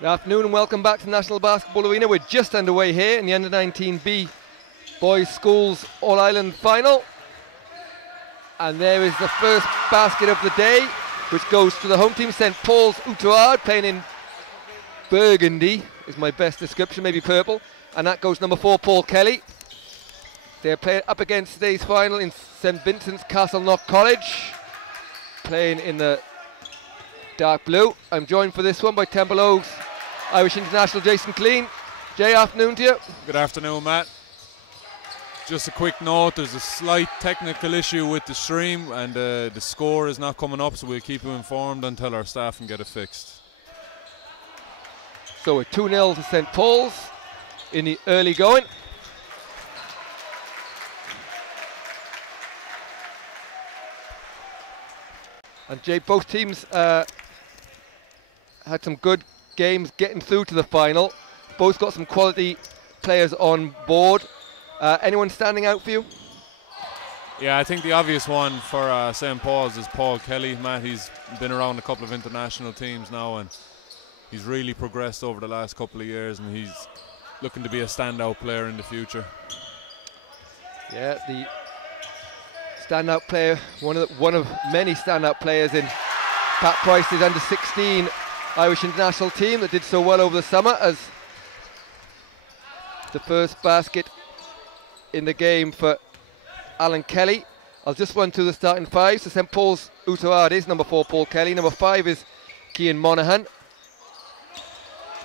Good afternoon and welcome back to the National Basketball Arena. We're just underway here in the U19B Boys Schools All-Ireland Final. And there is the first basket of the day, which goes to the home team, St. Paul's Oughterard, playing in burgundy, is my best description, maybe purple. And that goes number 4, Paul Kelly. They're playing up against today's final in St. Vincent's Castleknock College, playing in the dark blue. I'm joined for this one by Temple Oaks Irish International Jason Clean. Jay, afternoon to you. Good afternoon, Matt. Just a quick note, there's a slight technical issue with the stream and the score is not coming up, so we'll keep you informed until our staff can get it fixed. So we're 2-0 to St. Paul's in the early going. And Jay, both teams had some good games getting through to the final. Both got some quality players on board. Anyone standing out for you? Yeah, I think the obvious one for St. Paul's is Paul Kelly. Matt, he's been around a couple of international teams now and he's really progressed over the last couple of years and he's looking to be a standout player in the future. Yeah, the standout player, one of many standout players in Pat Price's under-16 Irish international team that did so well over the summer as the first basket in the game for Alan Kelly. I'll just run through the starting five. So St. Paul's Oughterard is number 4, Paul Kelly. Number 5 is Cian Monaghan.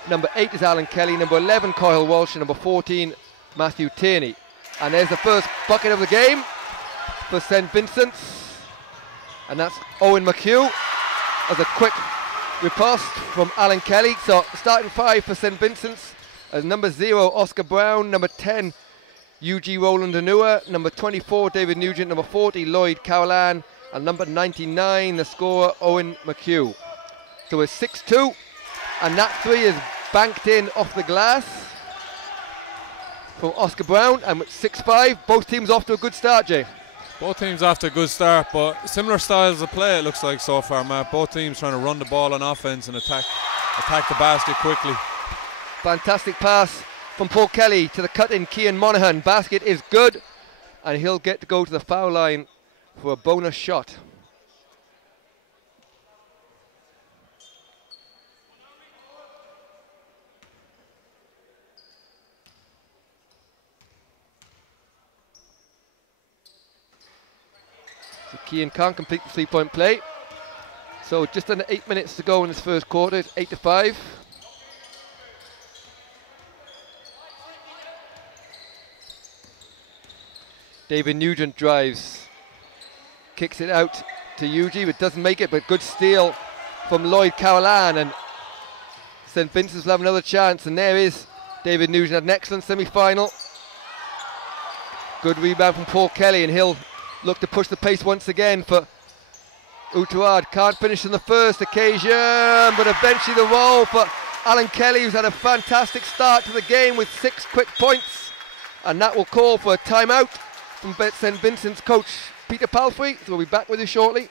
Number 8 is Alan Kelly. Number 11, Cathal Walsh. And number 14, Matthew Tierney. And there's the first bucket of the game for St. Vincent's. And that's Owen McHugh as a quick riposte from Alan Kelly. So starting 5 for St. Vincent's as number 0, Oscar Brown. Number 10, UG Roland Anua. Number 24, David Nugent. Number 40, Lloyd Carolan. And number 99, the scorer, Owen McHugh. So it's 6-2. And that 3 is banked in off the glass from Oscar Brown. And with 6-5, both teams off to a good start, Jay. Both teams off to a good start, but similar styles of play it looks like so far, Matt. Both teams trying to run the ball on offense and attack the basket quickly. Fantastic pass from Paul Kelly to the cut-in Cian Monaghan. Basket is good, and he'll get to go to the foul line for a bonus shot. So Cian can't complete the three-point play. So just under 8 minutes to go in this first quarter. It's 8-5. David Nugent drives, kicks it out to UG, but doesn't make it, but good steal from Lloyd Carolan, and St. Vincent's will have another chance, and there is David Nugent, had an excellent semi-final. Good rebound from Paul Kelly, and he'll look to push the pace once again for Oughterard. Can't finish in the first occasion, but eventually the roll for Alan Kelly, who's had a fantastic start to the game with 6 quick points, and that will call for a timeout from St. Vincent's coach Peter Palfrey. So we'll be back with you shortly.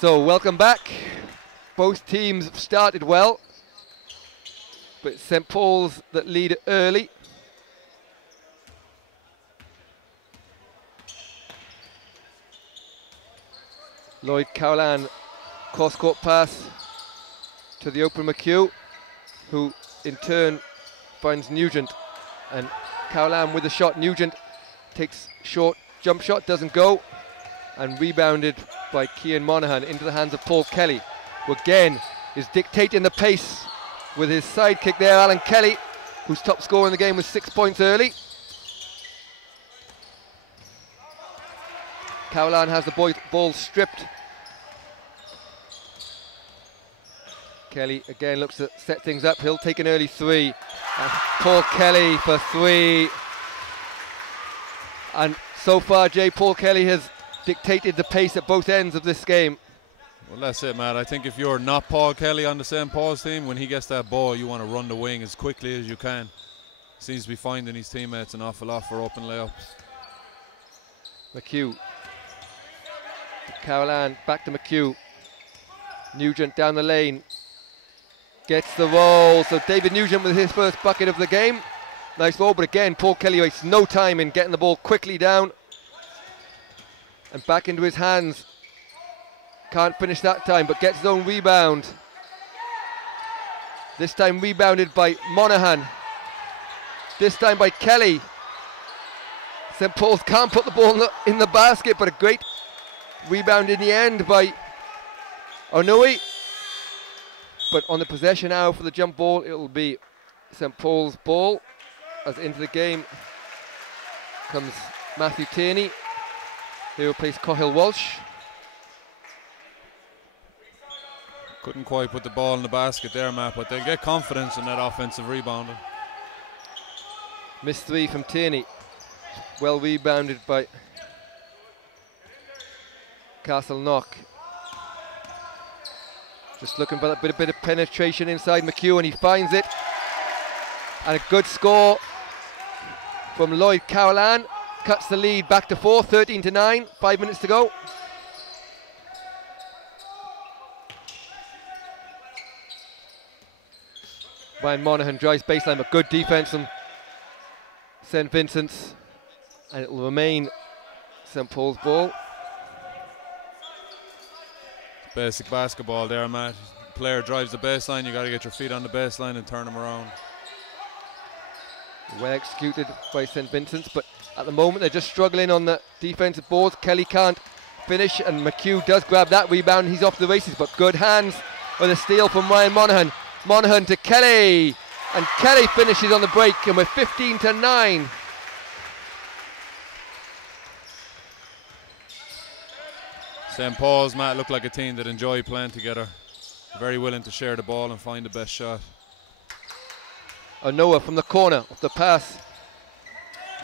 So welcome back. Both teams started well, but St. Paul's that lead early. Lloyd Cowlan, cross-court pass to the open McHugh, who in turn finds Nugent, and Cowlan with the shot. Nugent takes short jump shot, doesn't go, and rebounded by Cian Monaghan into the hands of Paul Kelly, who again is dictating the pace with his sidekick there, Alan Kelly, whose top scorer in the game was 6 points early. Cowlan has the ball stripped. Kelly again looks to set things up. He'll take an early three. Paul Kelly for three. And so far, Paul Kelly has dictated the pace at both ends of this game. Well, that's it, Matt. I think if you're not Paul Kelly on the St. Paul's team, when he gets that ball, you want to run the wing as quickly as you can. Seems to be finding his teammates an awful lot for open layups. McHugh. Cowlan back to McHugh. Nugent down the lane. Gets the roll. So David Nugent with his first bucket of the game. Nice roll, but again, Paul Kelly wastes no time in getting the ball quickly down and back into his hands. Can't finish that time, but gets his own rebound. This time rebounded by Monaghan. This time by Kelly. St. Paul's can't put the ball in the basket, but a great rebound in the end by Onui. But on the possession now for the jump ball, it will be St. Paul's ball. As into the game comes Matthew Tierney, who replaced Cahill Walsh. Couldn't quite put the ball in the basket there, Matt, but they'll get confidence in that offensive rebounding. Missed three from Tierney. Well rebounded by Castleknock. Just looking for that bit of penetration inside McHugh, and he finds it. And a good score from Lloyd Cowlan. Cuts the lead back to 4, 13-9, 5 minutes to go. Ryan Monaghan drives baseline, but good defense from St. Vincent's. And it will remain St. Paul's ball. Basic basketball there, Matt. Player drives the baseline, you got to get your feet on the baseline and turn them around. Well executed by St. Vincent's, but at the moment they're just struggling on the defensive boards. Kelly can't finish, and McHugh does grab that rebound. He's off the races, but good hands with a steal from Ryan Monaghan. Monaghan to Kelly, and Kelly finishes on the break, and we're 15-9. St. Paul's, Matt, look like a team that enjoy playing together. Very willing to share the ball and find the best shot. Anoa from the corner, off the pass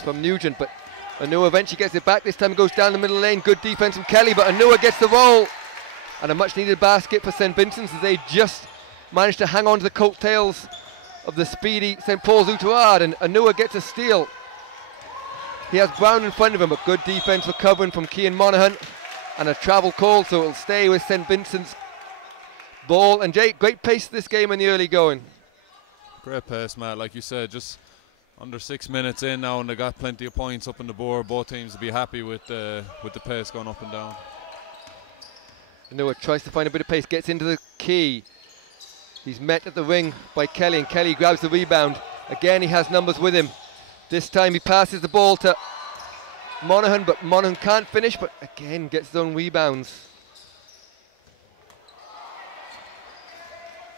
from Nugent, but Anoa eventually gets it back. This time it goes down the middle lane. Good defense from Kelly, but Anoa gets the roll. And a much needed basket for St. Vincent's, as they just managed to hang on to the coattails of the speedy St. Paul's Oughterard, and Anoa gets a steal. He has Brown in front of him, but good defense recovering from Cian Monaghan, and a travel call, so it'll stay with St. Vincent's ball. And Jay, great pace this game in the early going. Great pace, Matt. Like you said, just under 6 minutes in now, and they got plenty of points up on the board. Both teams will be happy with the pace going up and down. Noah tries to find a bit of pace, gets into the key. He's met at the ring by Kelly, and Kelly grabs the rebound. Again, he has numbers with him. This time he passes the ball to Monaghan, but Monaghan can't finish, but again gets his own rebounds.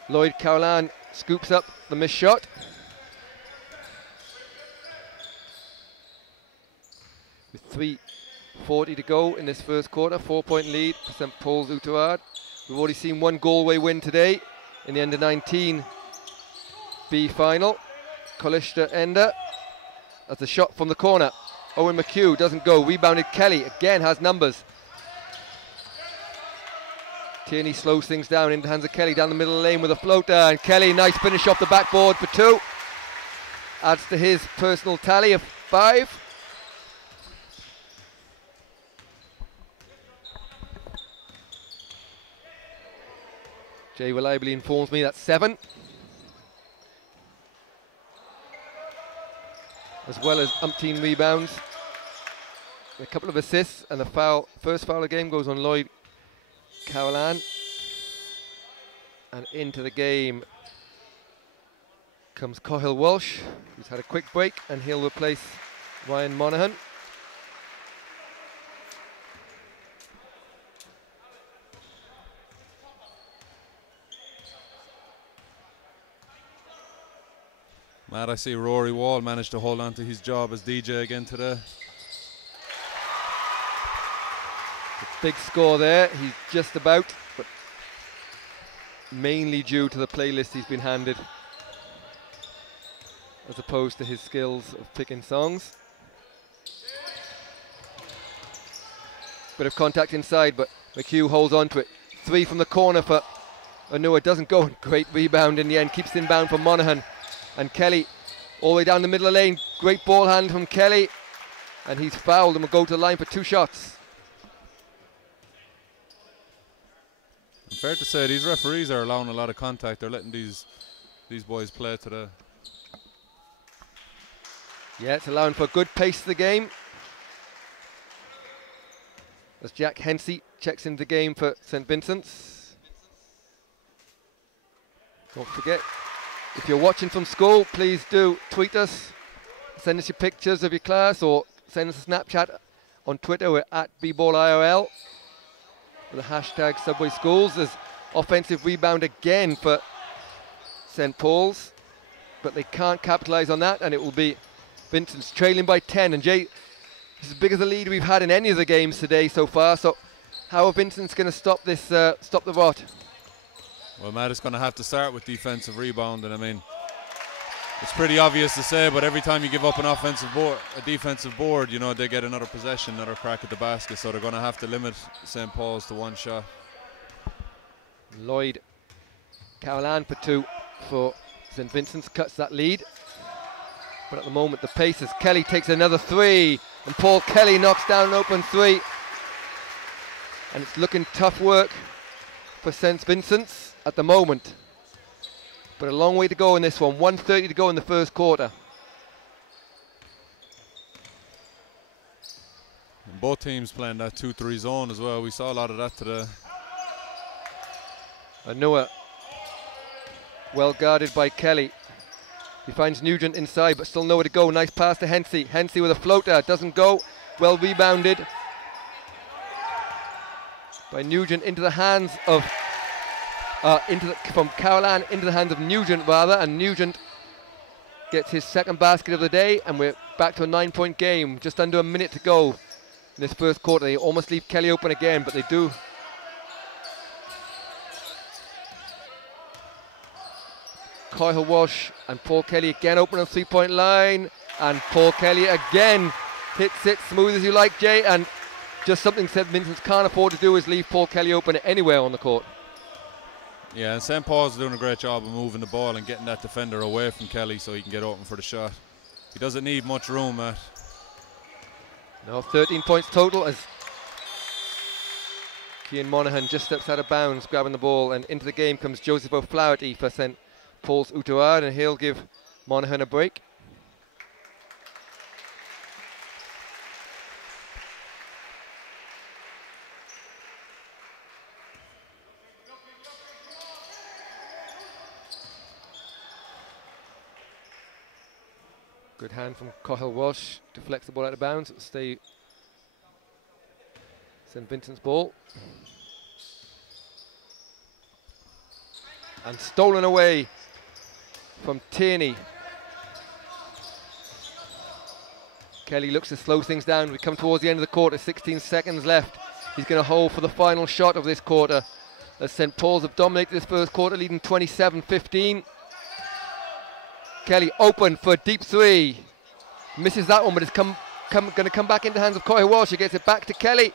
Lloyd Cowlan scoops up the missed shot. With 3:40 to go in this first quarter, 4-point lead for St. Paul's Oughterard. We've already seen one Galway win today in the under-19 B final. Colista Enda. That's a shot from the corner. Owen McHugh doesn't go. Rebounded Kelly, again has numbers. Tierney slows things down into the hands of Kelly down the middle lane with a floater, and Kelly, nice finish off the backboard for 2. Adds to his personal tally of 5. Jay reliably informs me that's 7. As well as umpteen rebounds. A couple of assists, and the foul, first foul of the game goes on Lloyd Carolan. And into the game comes Cathal Walsh, who's had a quick break, and he'll replace Ryan Monaghan. Matt, I see Rory Wall managed to hold on to his job as DJ again today. Big score there, he's just about, but mainly due to the playlist he's been handed, as opposed to his skills of picking songs. Bit of contact inside, but McHugh holds on to it. 3 from the corner for Anua, doesn't go. Great rebound in the end, keeps it inbound for Monaghan. And Kelly all the way down the middle of the lane. Great ball hand from Kelly. And he's fouled and will go to the line for 2 shots. And fair to say, these referees are allowing a lot of contact. They're letting these boys play today. Yeah, it's allowing for a good pace of the game. As Jack Hensey checks into the game for St Vincent's. Don't forget, if you're watching from school, please do tweet us, send us your pictures of your class, or send us a Snapchat on Twitter. We're at @BBallIRL with the hashtag Subway Schools. There's offensive rebound again for St Paul's, but they can't capitalise on that, and it will be Vincent's trailing by 10. And Jay, this is as big as the lead we've had in any of the games today so far. So how are Vincent's going to stop this, stop the rot? Well, Matt is going to have to start with defensive rebound, and I mean, it's pretty obvious to say, but every time you give up an defensive board, you know, they get another possession, another crack at the basket, so they're going to have to limit St. Paul's to 1 shot. Lloyd Carolan for 2 for St Vincent's, cuts that lead. But at the moment, the pace is Kelly takes another 3, and Paul Kelly knocks down an open 3. And it's looking tough work for St Vincent's at the moment. But a long way to go in this one. 1:30 to go in the first quarter. And both teams playing that 2-3 zone as well. We saw a lot of that today. Anua well guarded by Kelly. He finds Nugent inside, but still nowhere to go. Nice pass to Hensey. Hensey with a floater, doesn't go. Well rebounded by Nugent into the hands of from Carolan into the hands of Nugent rather, and Nugent gets his second basket of the day, and we're back to a 9-point game. Just under a minute to go in this first quarter. They almost leave Kelly open again, but they do. Cathal Walsh and Paul Kelly again open on the 3-point line, and Paul Kelly again hits it smooth as you like, Jay, and just something St Vincent's can't afford to do is leave Paul Kelly open anywhere on the court. Yeah, and St Paul's doing a great job of moving the ball and getting that defender away from Kelly so he can get open for the shot. He doesn't need much room, Matt. No, 13 points total as Cian Monaghan just steps out of bounds, grabbing the ball, and into the game comes Joseph O'Flaherty for St Paul's Oughterard, and he'll give Monaghan a break. Good hand from Cathal Walsh, deflects the ball out of bounds. It'll stay St Vincent's ball. And stolen away from Tierney. Kelly looks to slow things down. We come towards the end of the quarter, 16 seconds left. He's going to hold for the final shot of this quarter, as St Paul's have dominated this first quarter, leading 27-15. Kelly open for a deep 3. Misses that one, but it's going to come back into the hands of Cathal Walsh. He gets it back to Kelly,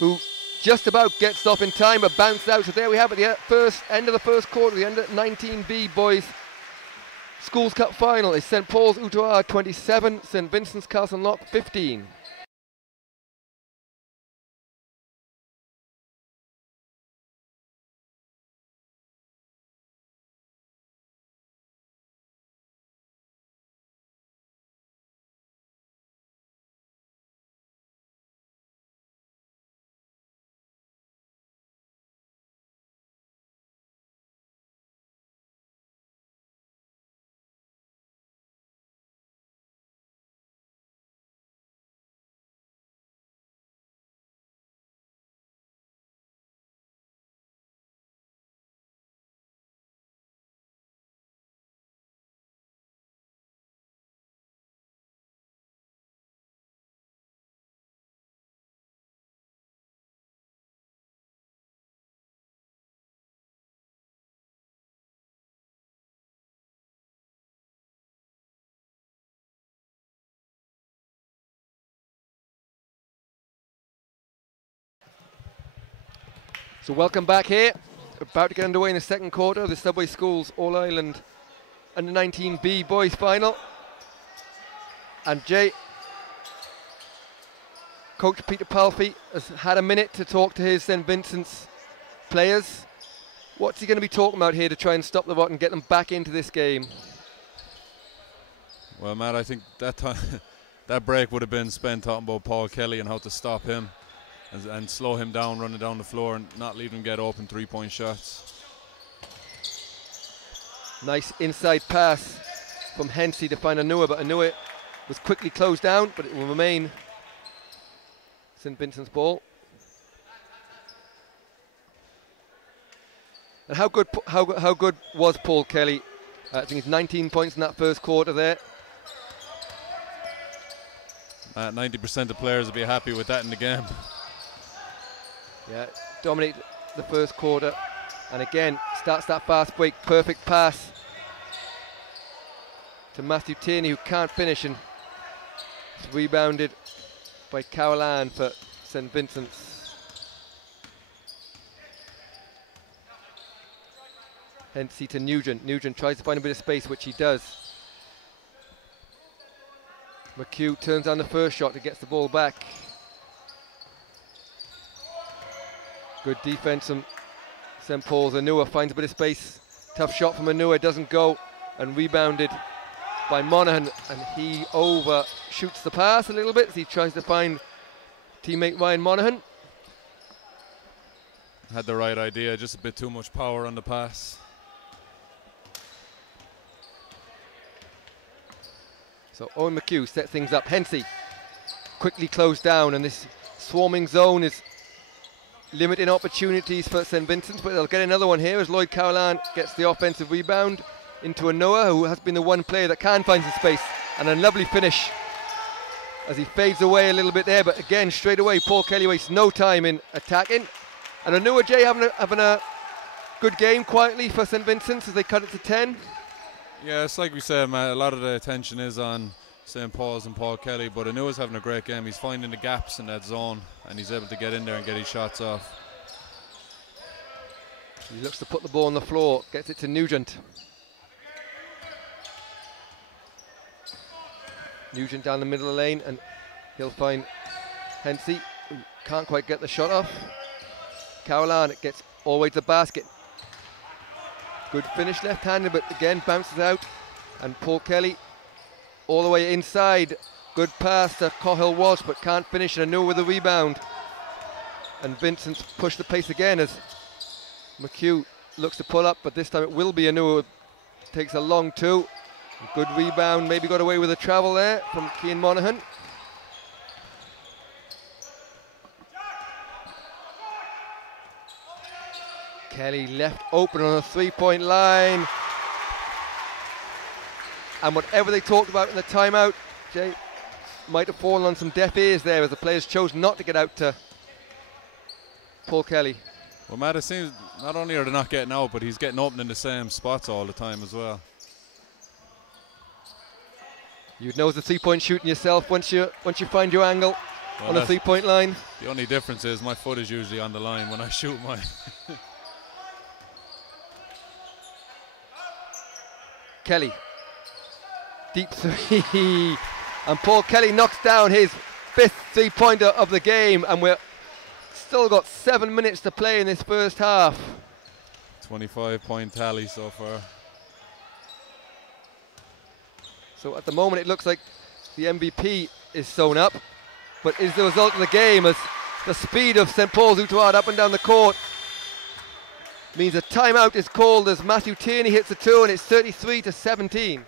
who just about gets off in time, but bounced out. So there we have it, the end of the first quarter, the under 19B boys Schools Cup final is St Paul's Oughterard 27, St Vincent's Castleknock 15. So welcome back here. About to get underway in the second quarter of the Subway Schools All-Ireland Under-19B boys final. And Jay, Coach Peter Palfy has had a minute to talk to his St Vincent's players. What's he going to be talking about here to try and stop the rot and get them back into this game? Well, Matt, I think that time that break would have been spent talking about Paul Kelly and how to stop him and slow him down, running down the floor and not leave him get open three-point shots. Nice inside pass from Hensey to find Anua, but Anua was quickly closed down, but it will remain St Vincent's ball. And how good was Paul Kelly? I think it's 19 points in that first quarter there. 90% of players will be happy with that in the game. Yeah, dominate the first quarter, and again starts that fast break. Perfect pass to Matthew Tierney, who can't finish, and it's rebounded by Caroline for St Vincent's. Hensey to Nugent. Nugent tries to find a bit of space, which he does. McHugh turns on the first shot and gets the ball back. Good defense from St Paul's. Anua finds a bit of space. Tough shot from Anua, doesn't go, and rebounded by Monaghan, and he overshoots the pass a little bit as he tries to find teammate Ryan Monaghan. Had the right idea, just a bit too much power on the pass. So Owen McHugh set things up. Hensey quickly closed down, and this swarming zone is limiting opportunities for St Vincent's, but they'll get another one here as Lloyd Carolan gets the offensive rebound into Noah, who has been the one player that can find some space, and a lovely finish as he fades away a little bit there, but again straight away Paul Kelly wastes no time in attacking, and Noah Jay having a good game quietly for St Vincent's as they cut it to 10. Yeah, it's like we said, Matt, a lot of the attention is on St Paul's and Paul Kelly, but Anua's having a great game. He's finding the gaps in that zone and he's able to get in there and get his shots off. He looks to put the ball on the floor, gets it to Nugent. Nugent down the middle of the lane, and he'll find Hensey, who can't quite get the shot off. Carolan, it gets all the way to the basket. Good finish left-handed, but again bounces out, and Paul Kelly all the way inside. Good pass to Cahill Walsh, but can't finish, and Anua with the rebound. And Vincent's pushed the pace again as McHugh looks to pull up, but this time it will be Anua. Takes a long two. Good rebound, maybe got away with a travel there from Cian Monaghan. Kelly left open on a three-point line. And whatever they talked about in the timeout, Jay, might have fallen on some deaf ears there as the players chose not to get out to Paul Kelly. Well, Matt, it seems not only are they not getting out, but he's getting open in the same spots all the time as well. You'd know the three-point shooting yourself once you find your angle on a three-point line. The only difference is my foot is usually on the line when I shoot mine. Kelly, deep three, and Paul Kelly knocks down his 5th three-pointer of the game, and we're still got 7 minutes to play in this first half. 25-point tally so far. So at the moment it looks like the MVP is sewn up, but is the result of the game as the speed of St Paul's Oughterard up and down the court means a timeout is called as Matthew Tierney hits the two, and it's 33-17.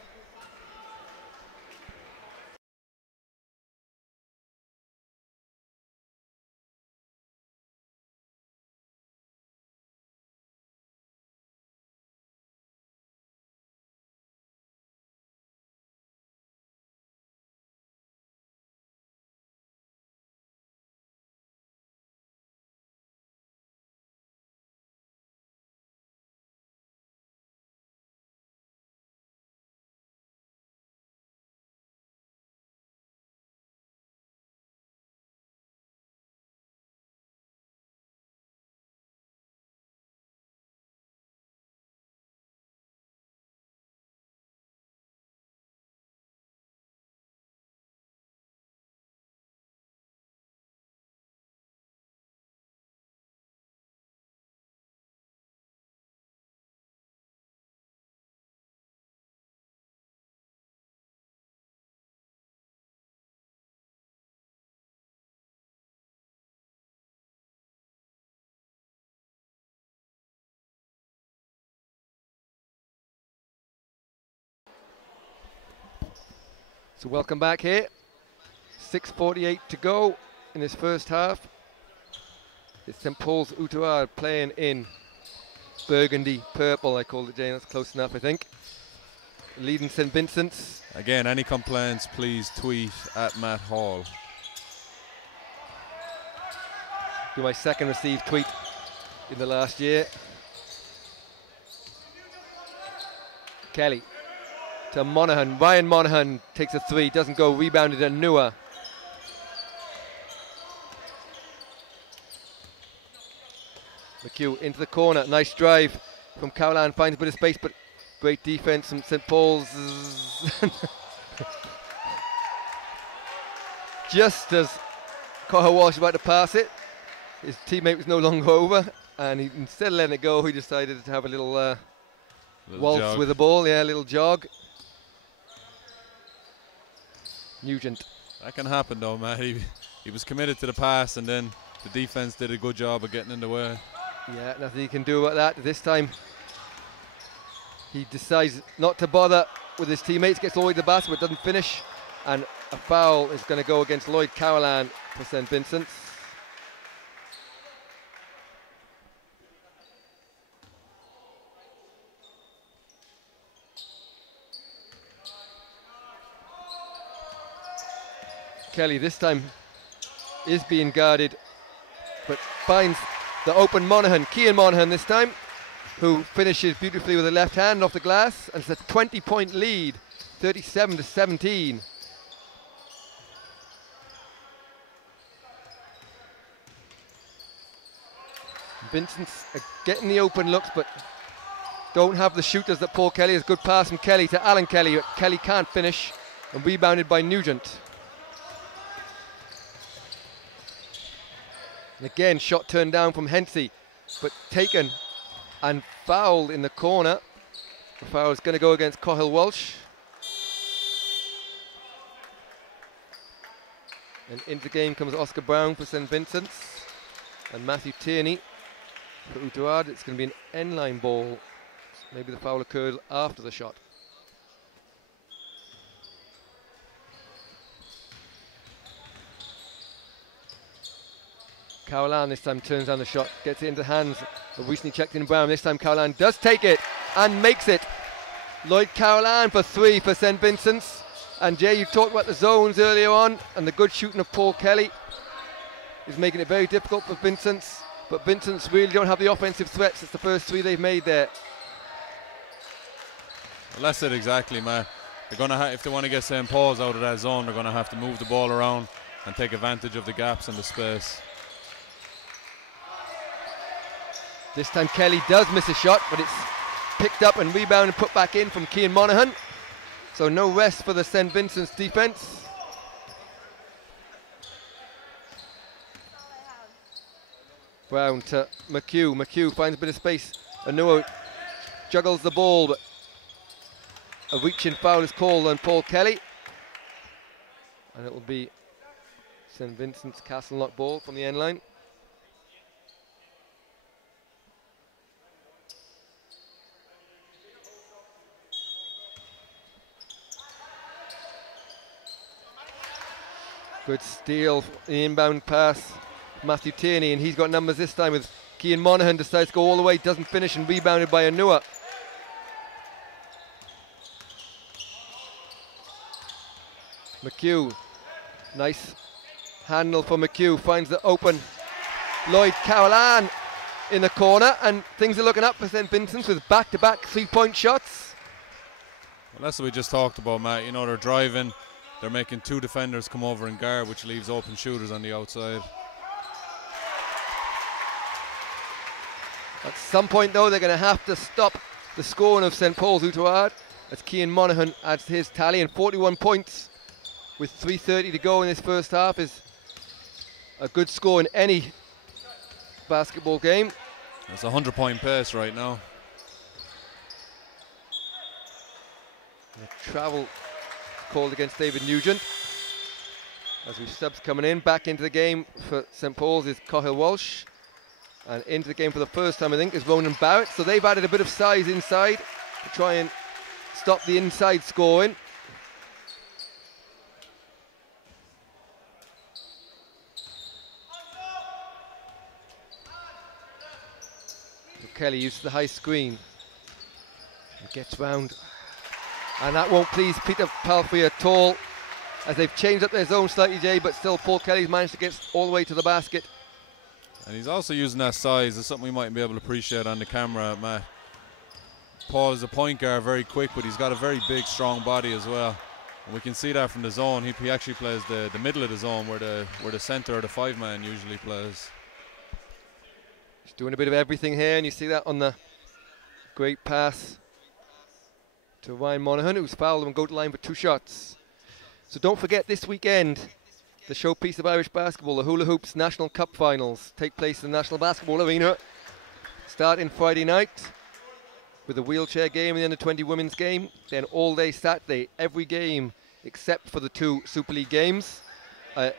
So welcome back here. 6:48 to go in this first half. It's St Paul's Oughterard playing in burgundy purple. I called it, Jane. That's close enough, I think. Leading St Vincent's. Again, any complaints, please tweet at Matt Hall. Be my second received tweet in the last year. Kelly to Monaghan. Ryan Monaghan takes a three, doesn't go, rebounded at Nua. McHugh into the corner, nice drive from Cowland, finds a bit of space, but great defense from St Paul's. Just as Cathal Walsh was about to pass it, his teammate was no longer over, and he, instead of letting it go, he decided to have a little waltz jog with the ball, yeah, a little jog. Nugent. That can happen though, Matt. He was committed to the pass, and then the defense did a good job of getting in the way. Yeah, nothing he can do about that. This time he decides not to bother with his teammates, gets all the way to the basket but doesn't finish, and a foul is going to go against Lloyd Carolan for St Vincent's. Kelly this time is being guarded, but finds the open Monaghan, Cian Monaghan this time, who finishes beautifully with the left hand off the glass, and it's a 20-point lead, 37-17. Vincent's getting the open looks, but don't have the shooters that Paul Kelly has. Good pass from Kelly to Alan Kelly, but Kelly can't finish, and rebounded by Nugent. And again, shot turned down from Hensey, but taken and fouled in the corner. The foul is going to go against Cathal Walsh. And into the game comes Oscar Brown for St Vincent's and Matthew Tierney for Oughterard. It's going to be an end-line ball. Maybe the foul occurred after the shot. Carolan this time turns down the shot, gets it into the hands of recently checked in Brown. This time Carolan does take it and makes it. Lloyd Carolan for three for St Vincent's. And Jay, you talked about the zones earlier on, and the good shooting of Paul Kelly is making it very difficult for Vincent's. But Vincent's really don't have the offensive threats. It's the first three they've made there. Well, that's it exactly, Matt. They're going to if they want to get St Paul's out of that zone, they're going to have to move the ball around and take advantage of the gaps and the space. This time Kelly does miss a shot, but it's picked up and rebounded and put back in from Cian Monaghan. So no rest for the St Vincent's defense. Brown to McHugh. McHugh finds a bit of space. Anua juggles the ball, but a reaching foul is called on Paul Kelly. And it will be St Vincent's Castleknock ball from the end line. Good steal, the inbound pass, Matthew Tierney, and he's got numbers this time with Cian Monaghan, decides to go all the way, doesn't finish, and rebounded by Anua. McHugh, nice handle for McHugh, finds the open Lloyd Carolan in the corner, and things are looking up for St Vincent's with back-to-back three-point shots. Well, that's what we just talked about, Matt. You know, they're driving. They're making two defenders come over and guard, which leaves open shooters on the outside. At some point, though, they're going to have to stop the scoring of St Paul's Oughterard as Cian Monaghan adds to his tally, and 41 points with 3:30 to go in this first half is a good score in any basketball game. It's a 100-point pace right now. The travel called against David Nugent. As we subs coming in, back into the game for St Paul's is Cathal Walsh. And into the game for the first time, I think, is Ronan Barrett. So they've added a bit of size inside to try and stop the inside scoring. Kelly uses the high screen. And gets round. And that won't please Peter Palfrey at all, as they've changed up their zone slightly, Jay, but still Paul Kelly's managed to get all the way to the basket. And he's also using that size. It's something we might be able to appreciate on the camera, Matt. Paul is a point guard, very quick, but he's got a very big, strong body as well. And we can see that from the zone. He actually plays the middle of the zone where the center or the 5-man usually plays. He's doing a bit of everything here, and you see that on the great pass to Ryan Monaghan, who's fouled and go to line for 2 shots. So don't forget, this weekend, the showpiece of Irish basketball, the Hula Hoops National Cup Finals, take place in the National Basketball Arena, starting Friday night with a wheelchair game and the under-20 women's game, then all day Saturday. Every game except for the 2 Super League games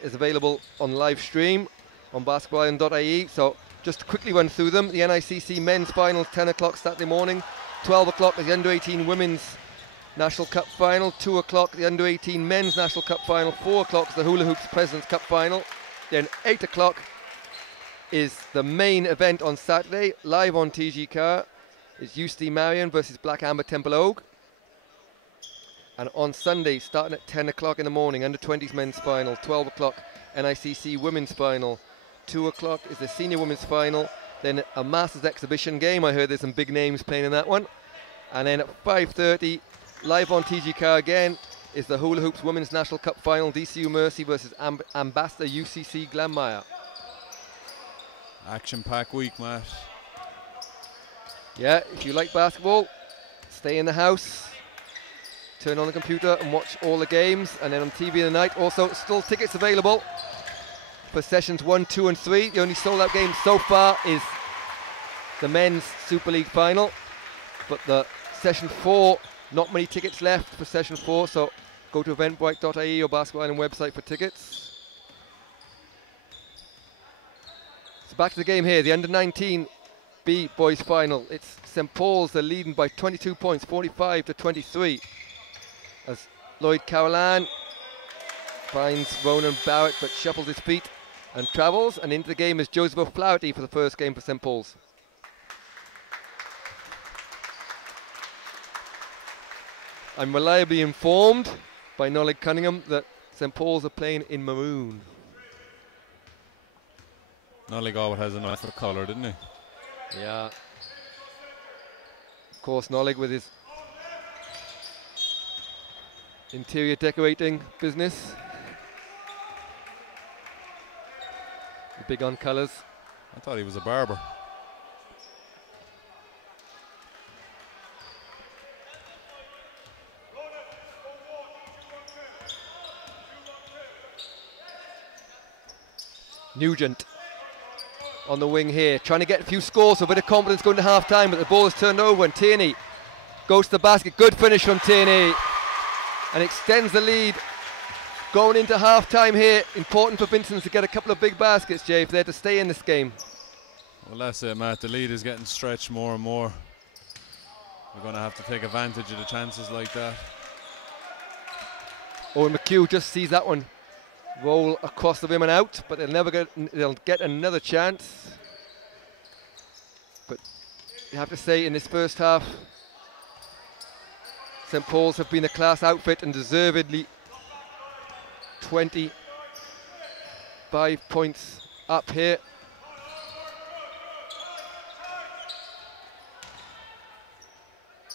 is available on live stream on basketballisland.ie. So just to quickly run through them: the NICC men's finals 10 o'clock Saturday morning, 12 o'clock is the under-18 women's National Cup Final, 2 o'clock the under-18 men's National Cup Final, 4 o'clock is the Hula Hoops President's Cup Final, then 8 o'clock is the main event on Saturday, live on TG Car, is UC Marion versus Black Amber Temple Oak. And on Sunday, starting at 10 o'clock in the morning, under-20s men's final, 12 o'clock NICC women's final, 2 o'clock is the senior women's final, then a Masters exhibition game. I heard there's some big names playing in that one. And then at 5:30, live on TG Car again, is the Hula Hoops Women's National Cup Final, DCU Mercy versus Ambassador UCC Glanmire. Action-packed week, Matt. Yeah, if you like basketball, stay in the house, turn on the computer and watch all the games, and then on TV in the night. Also, still tickets available for sessions 1, 2 and 3. The only sold out game so far is the men's Super League final, but the session 4, not many tickets left for session 4, so go to eventbrite.ie or Basketball Island website for tickets. So back to the game here, the under-19 B boys final. It's St. Paul's, they're leading by 22 points, 45-23, as Lloyd Carolan finds Ronan Barrett but shuffles his feet and travels, and into the game is Joseph O'Flaherty for the first game for St. Paul's. I'm reliably informed by Nolig Cunningham that St. Paul's are playing in maroon. Nolig always has a nice colour, didn't he? Yeah. Of course, Nolig with his interior decorating business. Big on colours. I thought he was a barber. Nugent on the wing here, trying to get a few scores, so a bit of confidence going to half time, but the ball is turned over and Tierney goes to the basket. Good finish from Tierney and extends the lead going into half time here. Important for Vincent to get a couple of big baskets, Jay, if they're to stay in this game. Well, that's it, Matt. The lead is getting stretched more and more. We're going to have to take advantage of the chances like that. Owen McHugh just sees that one roll across the rim and out, but they'll get another chance. But you have to say, in this first half, St. Paul's have been a class outfit and deservedly 25 points up here.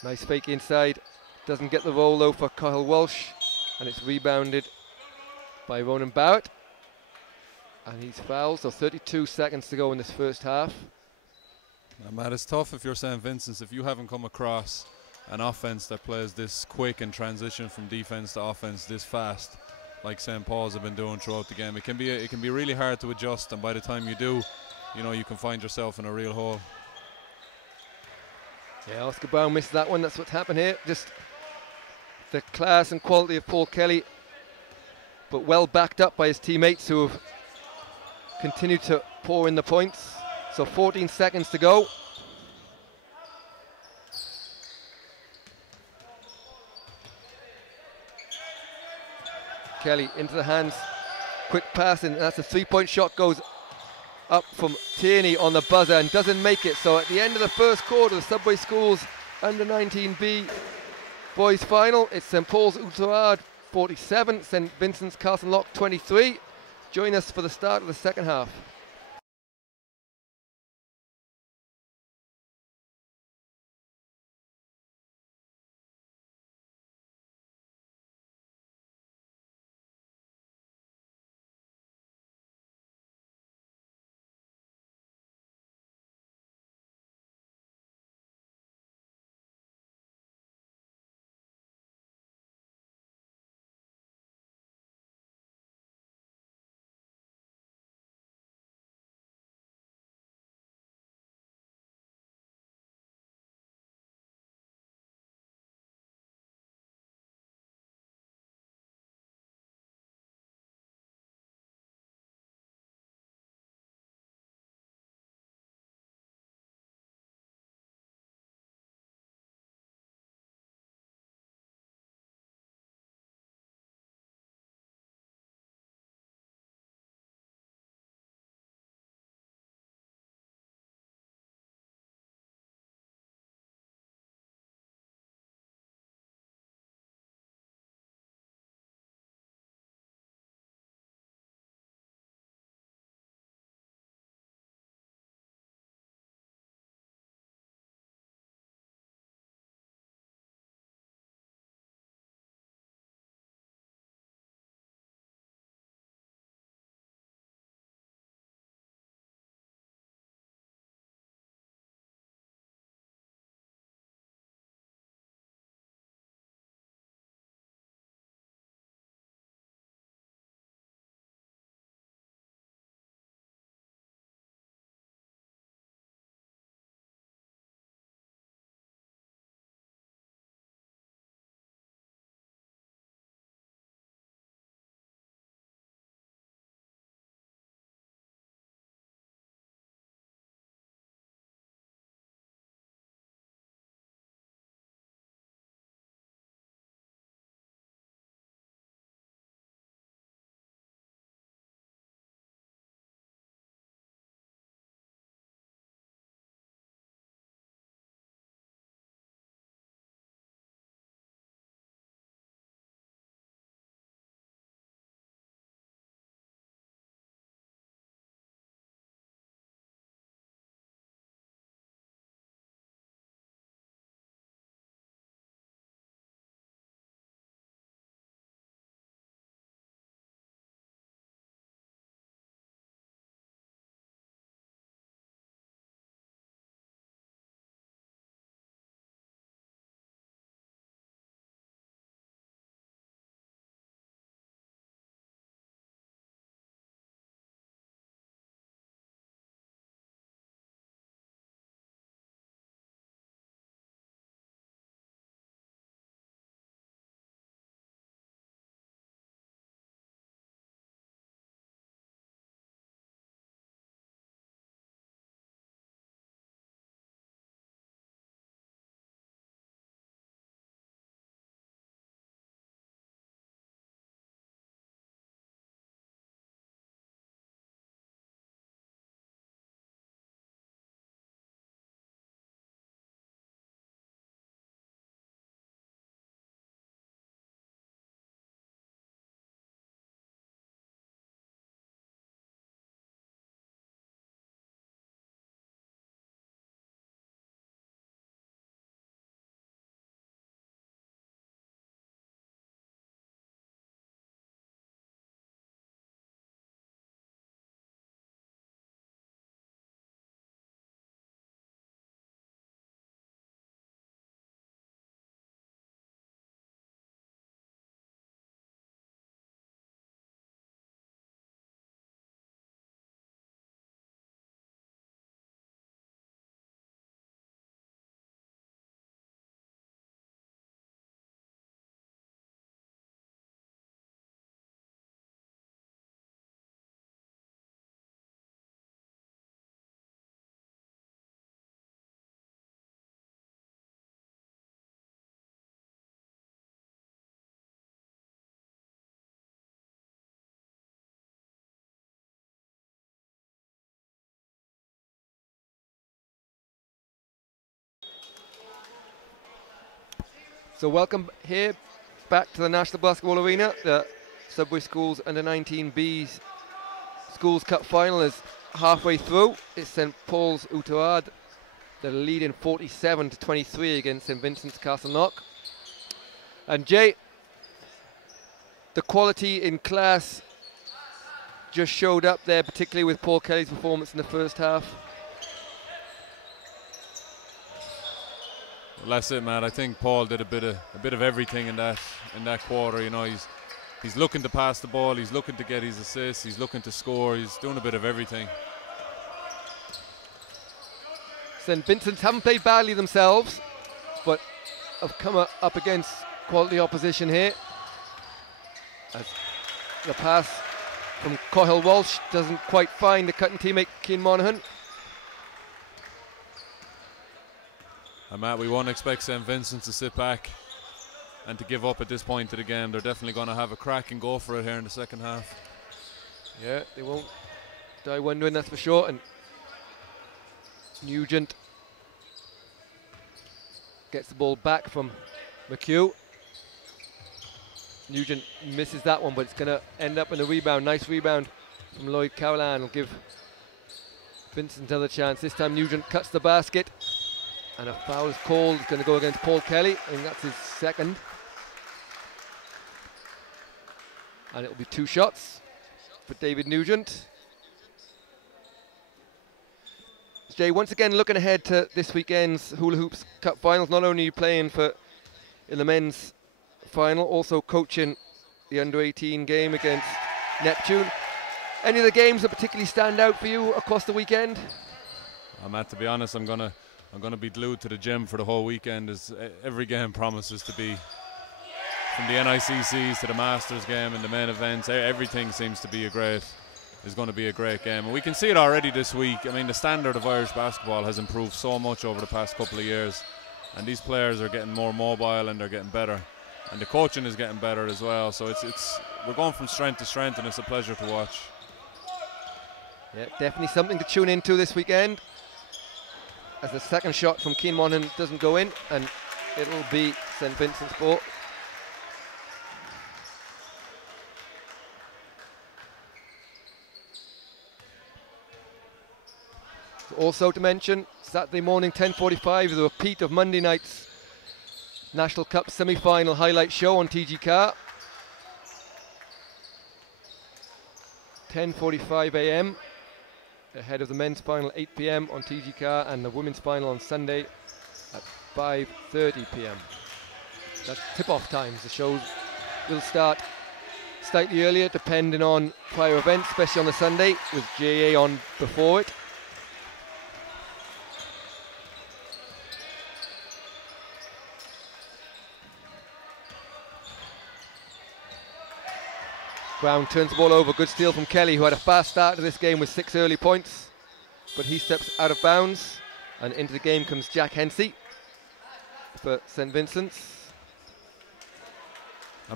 Nice fake inside, doesn't get the roll though for Cahill Walsh, and it's rebounded by Ronan Barrett, and he's fouled, so 32 seconds to go in this first half. Now, Matt, it's tough if you're St. Vincent's, if you haven't come across an offense that plays this quick and transition from defense to offense this fast, like St. Paul's have been doing throughout the game. It can be really hard to adjust, and by the time you do, you know, you can find yourself in a real hole. Yeah, Oscar Brown missed that one. That's what's happened here. Just the class and quality of Paul Kelly, but well backed up by his teammates who have continued to pour in the points. So 14 seconds to go. Kelly into the hands, quick passing, that's a 3-point shot, goes up from Tierney on the buzzer and doesn't make it. So at the end of the first quarter, the Subway Schools under 19B boys final, it's St Paul's Oughterard 47, St Vincent's Castleknock 23. Join us for the start of the second half. So welcome here back to the National Basketball Arena. The Subway Schools Under-19B Schools Cup final is halfway through. It's St. Paul's Oughterard. They're leading 47-23 against St. Vincent's Castleknock. And Jay, the quality in class just showed up there, particularly with Paul Kelly's performance in the first half. Well, that's it, Matt. I think Paul did a bit of everything in that quarter. You know, he's looking to pass the ball, he's looking to get his assists, he's looking to score, he's doing a bit of everything. St. Vincent's haven't played badly themselves, but have come up against quality opposition here. As the pass from Cahill Walsh doesn't quite find the cutting teammate Cian Monaghan. And Matt, we won't expect St. Vincent to sit back and to give up at this point of the game. They're definitely going to have a crack and go for it here in the second half. Yeah, they won't die wondering, that's for sure. And Nugent gets the ball back from McHugh. Nugent misses that one, but it's going to end up in a rebound. Nice rebound from Lloyd Cowlan. Will give Vincent another chance. This time Nugent cuts the basket, and a foul is called. It's going to go against Paul Kelly. I think that's his second. And it'll be 2 shots for David Nugent. Jay, once again looking ahead to this weekend's Hula Hoops Cup finals. Not only are you playing in the men's final, also coaching the under-18 game against Neptune. Any of the games that particularly stand out for you across the weekend? Matt, to be honest, I'm gonna be glued to the gym for the whole weekend, as every game promises to be, from the NICCs to the Masters game and the main events. Everything seems to be is going to be a great game, and we can see it already this week. I mean, the standard of Irish basketball has improved so much over the past couple of years, and these players are getting more mobile and they're getting better, and the coaching is getting better as well. So we're going from strength to strength, and it's a pleasure to watch. Yeah, definitely something to tune into this weekend, as the second shot from Cian Monaghan doesn't go in, and it'll be St. Vincent's ball. Also to mention, Saturday morning 10:45 is a repeat of Monday night's National Cup semi-final highlight show on TG Car. 10:45 a.m. ahead of the men's final 8 p.m. on TG Car, and the women's final on Sunday at 5:30 p.m. That's tip-off times. The show will start slightly earlier depending on prior events, especially on the Sunday, with GAA on before it. Brown turns the ball over. Good steal from Kelly, who had a fast start to this game with 6 early points, but he steps out of bounds, and into the game comes Jack Hensey for St. Vincent's.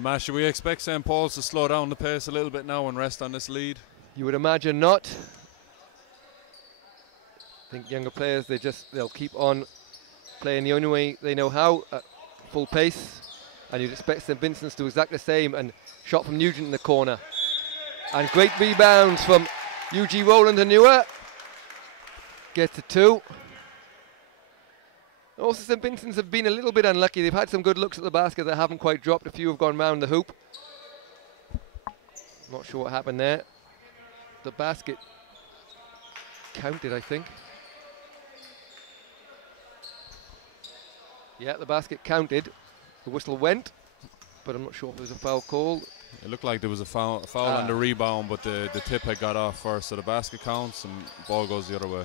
Matt, should we expect St. Paul's to slow down the pace a little bit now and rest on this lead? You would imagine not. I think younger players, they'll keep on playing the only way they know how, at full pace, and you'd expect St. Vincent's to do exactly the same. And shot from Nugent in the corner, and great rebounds from UG Rowland and Newer. Gets to 2. Also, St. Vincent's have been a little bit unlucky. They've had some good looks at the basket that haven't quite dropped. A few have gone round the hoop. Not sure what happened there. The basket counted, I think. Yeah, the basket counted. The whistle went, but I'm not sure if there was a foul call. It looked like there was a foul on the rebound, but the tip had got off first, so the basket counts and the ball goes the other way.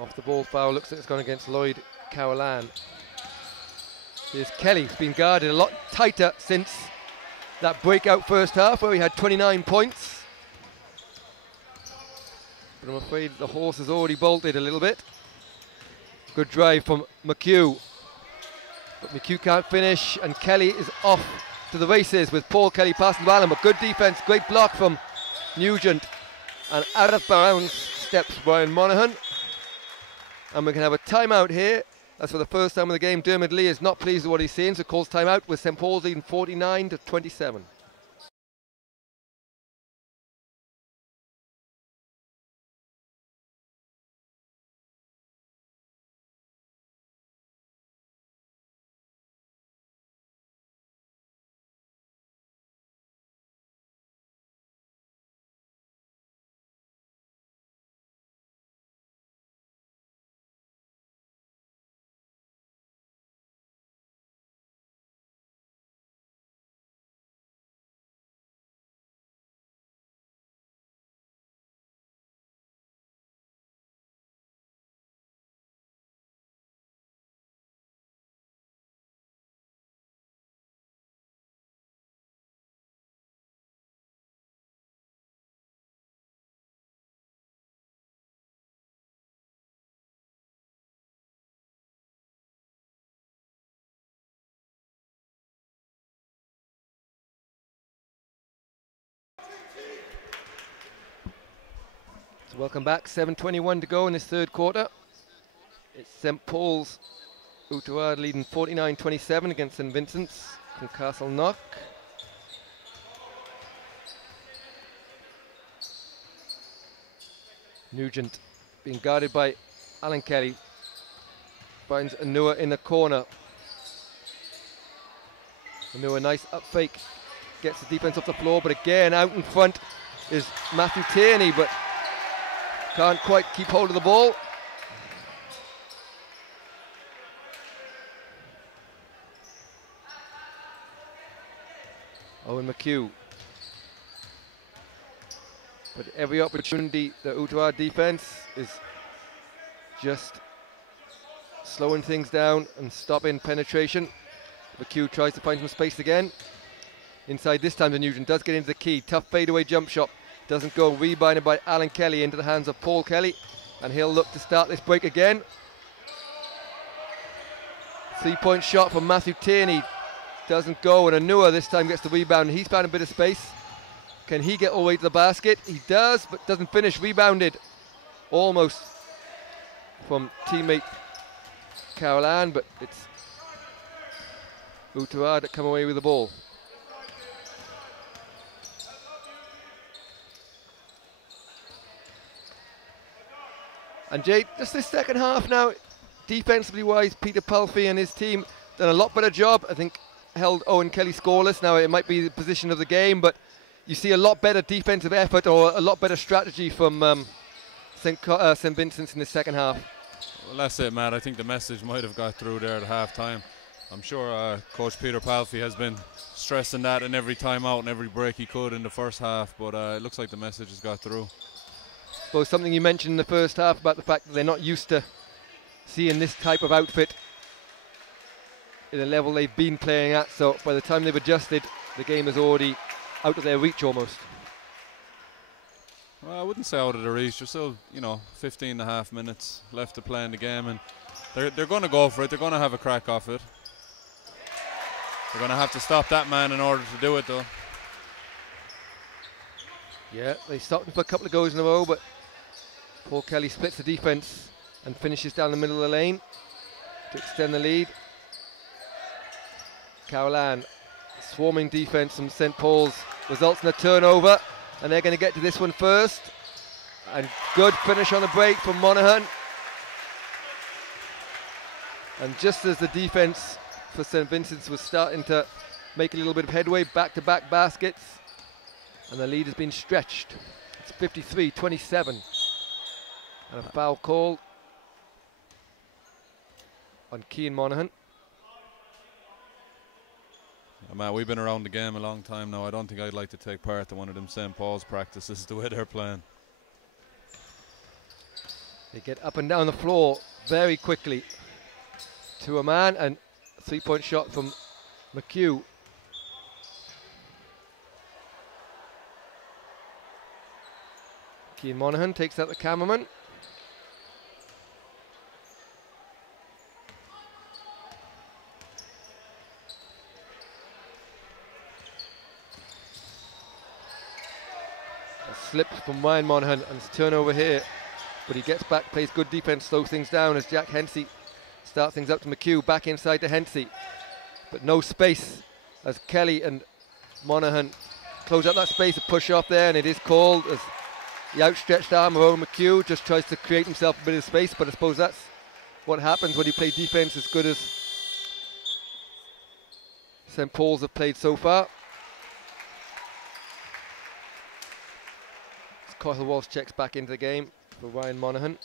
Off the ball foul, looks like it's gone against Lloyd Cowlan. Here's Kelly, he's been guarded a lot tighter since that breakout first half where he had 29 points. But I'm afraid the horse has already bolted a little bit. Good drive from McHugh. But McHugh can't finish, and Kelly is off to the races with Paul Kelly passing the ball. But good defense, great block from Nugent. And out of bounds steps Brian Monaghan. And we can have a timeout here As for the first time in the game, Dermot Lee is not pleased with what he's seeing, so calls timeout with St Paul's leading 49-27. So welcome back, 7:21 to go in this third quarter. It's St Paul's Oughterard leading 49-27 against St Vincent's from Castleknock. Nugent being guarded by Alan Kelly. Finds Anua in the corner. Anua, nice up fake. Gets the defense off the floor, but again out in front is Matthew Tierney, but can't quite keep hold of the ball. Owen McHugh. But every opportunity, the Oughterard defense is just slowing things down and stopping penetration. McHugh tries to find some space again. Inside this time, the Nugent does get into the key. Tough fadeaway jump shot. Doesn't go. Rebounded by Alan Kelly into the hands of Paul Kelly. And he'll look to start this break again. 3-point shot from Matthew Tierney. Doesn't go. And Anua this time gets the rebound. He's found a bit of space. Can he get all the way to the basket? He does, but doesn't finish. Rebounded almost from teammate Caroline, but it's Oughterard that come away with the ball. And Jay, just this second half now, defensively wise, Peter Palfy and his team done a lot better job. I think held Owen Kelly scoreless. Now it might be the position of the game, but you see a lot better defensive effort or a lot better strategy from St. Vincent's in the second half. Well, that's it, Matt. I think the message might have got through there at half-time. I'm sure Coach Peter Palfy has been stressing that in every timeout and every break he could in the first half, but it looks like the message has got through. Well, something you mentioned in the first half about the fact that they're not used to seeing this type of outfit at a level they've been playing at, so by the time they've adjusted, the game is already out of their reach almost. Well, I wouldn't say out of the reach. There's still, 15 and a half minutes left to play in the game, and they're going to go for it. They're going to have a crack off it. They're going to have to stop that man in order to do it, though. Yeah, they stopped him for a couple of goals in a row, but Paul Kelly splits the defense and finishes down the middle of the lane to extend the lead. Caroline, swarming defense from St. Paul's, results in a turnover, and they're going to get to this one first. And good finish on the break from Monaghan. And just as the defense for St. Vincent's was starting to make a little bit of headway, back-to-back baskets, and the lead has been stretched. It's 53-27. And a foul call on Cian Monaghan. Matt, we've been around the game a long time now. I don't think I'd like to take part in one of them St. Paul's practices the way they're playing. They get up and down the floor very quickly to a man, and a 3-point shot from McHugh. Cian Monaghan takes out the cameraman. Slip from Ryan Monaghan, and it's a turnover here, but he gets back, plays good defense, slows things down as Jack Hensey start things up to McHugh, back inside to Hensey. But no space as Kelly and Monaghan close up that space, a push off there, and it is called as the outstretched arm of Owen McHugh just tries to create himself a bit of space, but I suppose that's what happens when you play defence as good as St. Paul's have played so far. Cathal Walsh checks back into the game for Ryan Monaghan.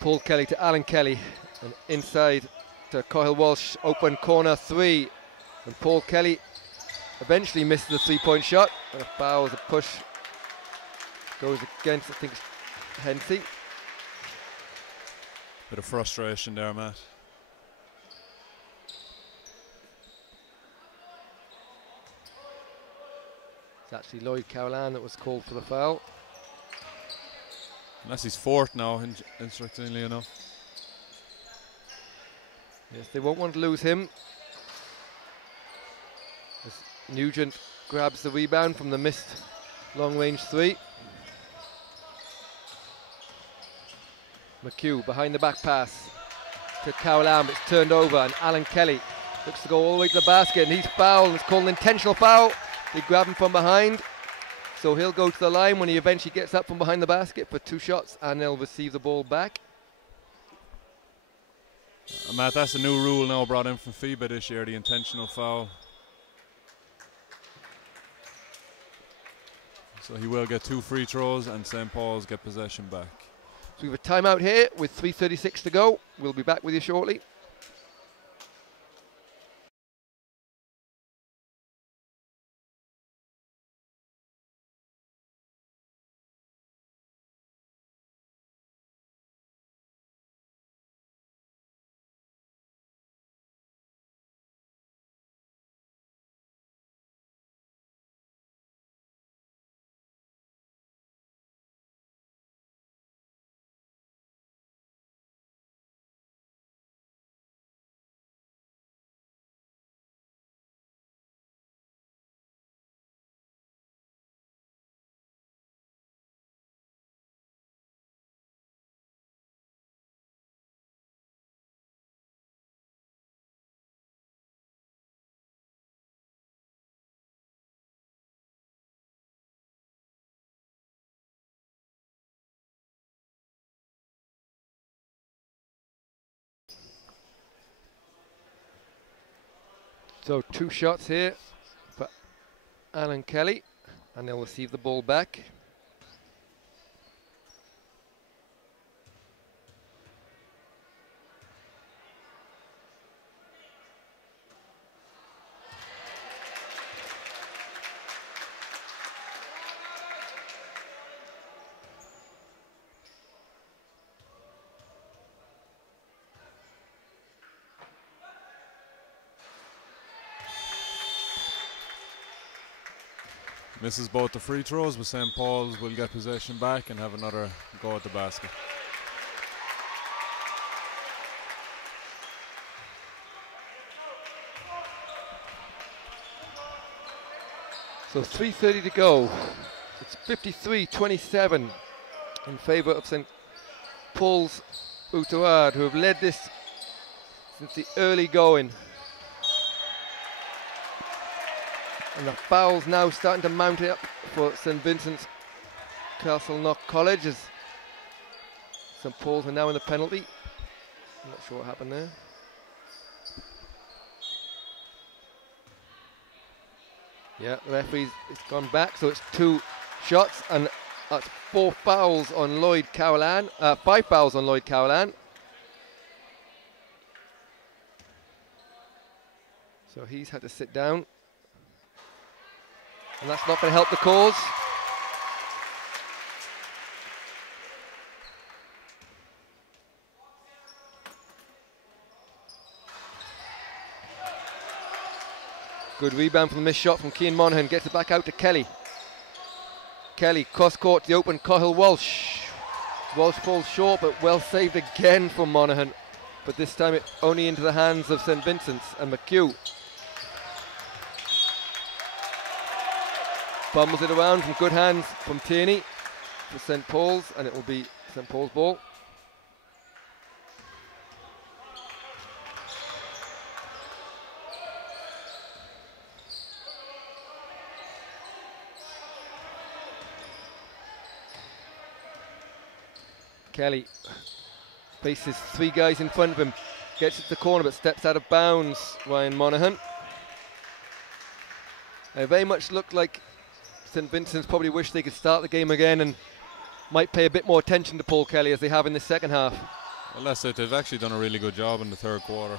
Paul Kelly to Alan Kelly, and inside to Cathal Walsh, open corner 3, and Paul Kelly eventually misses the 3-point shot, and a foul as a push goes against, I think, Hensey. Bit of frustration there, Matt. It's actually Lloyd Cowlan that was called for the foul. And that's his fourth now, interestingly enough. Yes, they won't want to lose him. As Nugent grabs the rebound from the missed long-range 3. McHugh behind the back pass to Cowlam. It's turned over, and Alan Kelly looks to go all the way to the basket, and he's fouled, and it's called an intentional foul. They grab him from behind, so he'll go to the line when he eventually gets up from behind the basket for 2 shots, and they'll receive the ball back. Matt, that's a new rule now brought in from FIBA this year, the intentional foul. So he will get 2 free throws, and St. Paul's get possession back. So we have a timeout here with 3:36 to go. We'll be back with you shortly. So 2 shots here for Alan Kelly, and they'll receive the ball back. Misses both the free throws, but St. Paul's will get possession back and have another go at the basket. So 3:30 to go. It's 53-27 in favour of St. Paul's Oughterard, who have led this since the early going. And the foul's now starting to mount up for St. Vincent's Castleknock College, as St. Paul's are now in the penalty. I'm not sure what happened there. Yeah, the referee's it's gone back, so it's 2 shots, and that's 4 fouls on Lloyd Cowlan, 5 fouls on Lloyd Cowlan. So he's had to sit down. And that's not going to help the cause. Good rebound from the missed shot from Cian Monaghan. Gets it back out to Kelly. Kelly cross court, the open Cathal Walsh. Walsh falls short, but well saved again from Monaghan. But this time it only into the hands of St. Vincent's and McHugh. Bumbles it around from good hands from Tierney. for St. Paul's, and it will be St. Paul's ball. Kelly faces three guys in front of him, gets it to the corner but steps out of bounds. Ryan Monaghan. It very much looked like St. Vincent's probably wish they could start the game again and might pay a bit more attention to Paul Kelly as they have in the second half. Well, that's it. They've actually done a really good job in the third quarter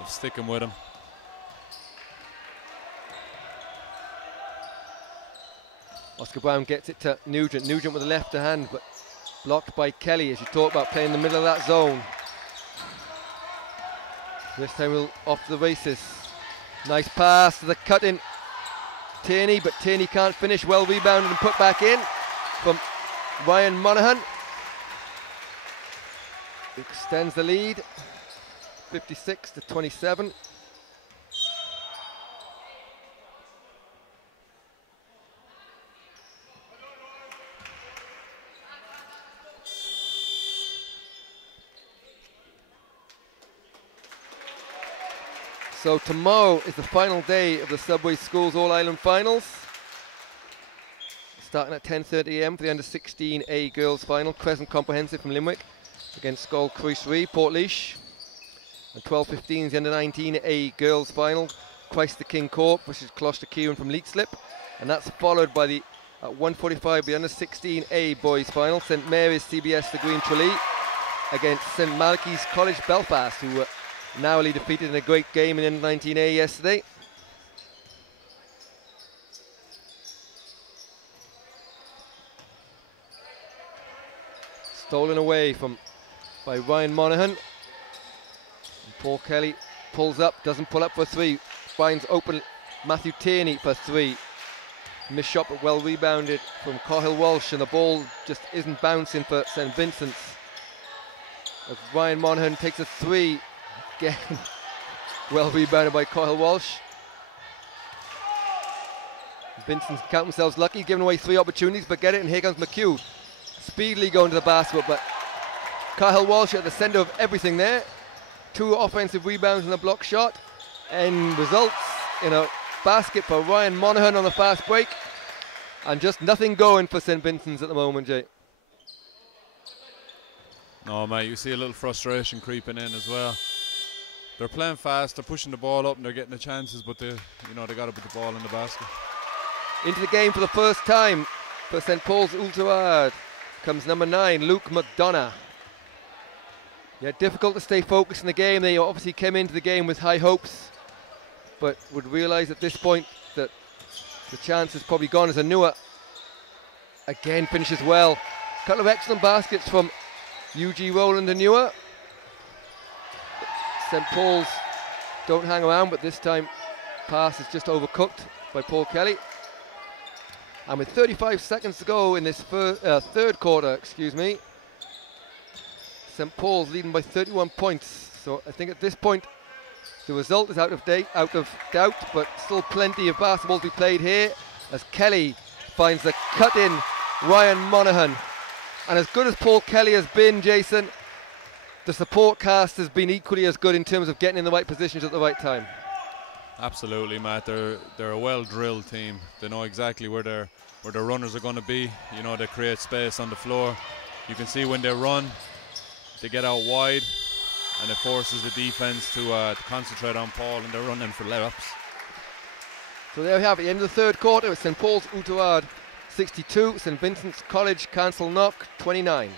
of sticking with him. Oscar Brown gets it to Nugent. Nugent with the left hand, but blocked by Kelly, as you talk about playing in the middle of that zone. This time we'll off to the races. Nice pass to the cut-in Tierney, but Tierney can't finish. Well rebounded and put back in from Ryan Monaghan. Extends the lead, 56-27. So tomorrow is the final day of the Subway Schools All-Ireland Finals. Starting at 10:30 a.m. for the Under-16A Girls Final. Crescent Comprehensive from Limerick against Skull Cruisery, Portlaoise. And 12:15 is the Under-19A Girls Final. Christ the King Corp versus Closter Kieran from Leetslip. And that's followed by the, at 1:45, the Under-16A Boys Final. St Mary's CBS the Green Tralee against St Malachy's College Belfast, who were narrowly defeated in a great game in Under-19A yesterday. Stolen away by Ryan Monaghan. And Paul Kelly pulls up, doesn't pull up for three. Finds open Matthew Tierney for three. Missed shot but well rebounded from Cahill Walsh, and the ball just isn't bouncing for St Vincent's. As Ryan Monaghan takes a three. Again, well rebounded by Cahill Walsh. Vincent count themselves lucky, giving away three opportunities, but get it, and here comes McHugh. Speedily going to the basket, but Cahill Walsh at the centre of everything there. Two offensive rebounds and a block shot, and results in a basket for Ryan Monaghan on the fast break, and just nothing going for St Vincent's at the moment, Jay. No, mate, you see a little frustration creeping in as well. They're playing fast, they're pushing the ball up and they're getting the chances, but they got to put the ball in the basket. Into the game for the first time for St Paul's Oughterard comes number 9, Luke McDonough. Yeah, difficult to stay focused in the game. They obviously came into the game with high hopes, but would realise at this point that the chance is probably gone, as Anua again finishes well. A couple of excellent baskets from UG Roland Anua. St Paul's don't hang around, but this time pass is just overcooked by Paul Kelly. And with 35 seconds to go in this third quarter, St Paul's leading by 31 points. So I think at this point the result is out of doubt, but still plenty of basketball to be played here as Kelly finds the cut-in Ryan Monaghan. And as good as Paul Kelly has been, Jason, the support cast has been equally as good in terms of getting in the right positions at the right time. Absolutely, Matt. They're a well-drilled team. They know exactly where their runners are going to be. They create space on the floor. You can see when they run, they get out wide, and it forces the defense to concentrate on Paul, and they're running for layups. So there we have it, the end of the third quarter. It's St Paul's Oughterard 62, St Vincent's College Castleknock 29.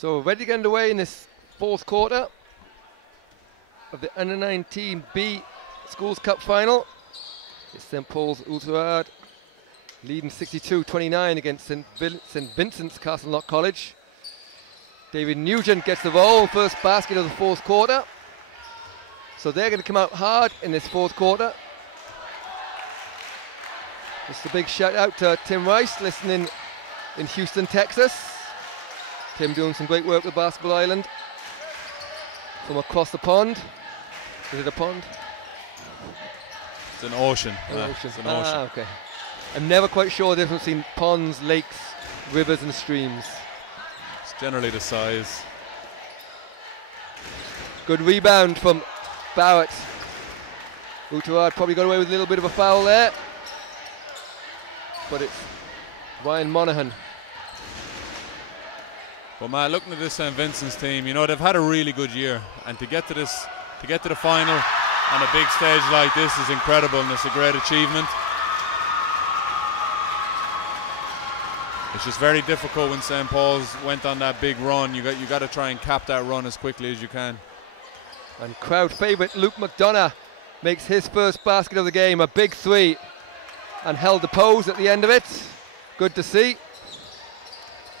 So ready to get underway in this fourth quarter of the U19B Schools Cup final. It's St Paul's Oughterard leading 62-29 against St Vincent's Castleknock College. David Nugent gets the ball, first basket of the fourth quarter. So they're going to come out hard in this fourth quarter. Just a big shout out to Tim Rice, listening in Houston, Texas. Tim doing some great work with Basketball Island from across the pond. Is it a pond? It's an ocean. Ocean. It's an ocean. Okay. I'm never quite sure the difference between ponds, lakes, rivers and streams. It's generally the size. Good rebound from Barrett. Oughterard probably got away with a little bit of a foul there. But it's Ryan Monaghan. But Matt, looking at this St Vincent's team, you know, they've had a really good year, and to get to the final on a big stage like this is incredible, and it's a great achievement. It's just very difficult when St Paul's went on that big run. You got to try and cap that run as quickly as you can. And crowd favourite Luke McDonough makes his first basket of the game, a big three, and held the pose at the end of it. Good to see.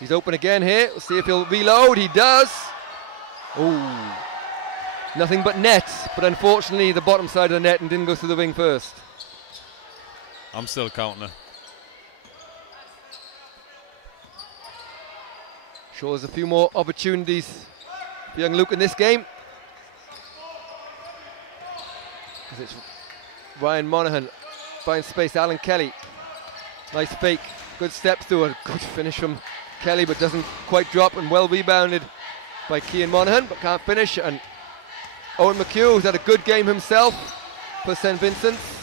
He's open again here. We'll see if he'll reload. He does. Oh, nothing but net, but unfortunately the bottom side of the net and didn't go through the ring first. I'm still counting it. Sure, there's a few more opportunities for young Luke in this game. As it's Ryan Monaghan finds space. Alan Kelly, nice fake, good step through, a good finish from Kelly, but doesn't quite drop, and well rebounded by Cian Monaghan, but can't finish. And Owen McHugh, who's had a good game himself for St Vincent's.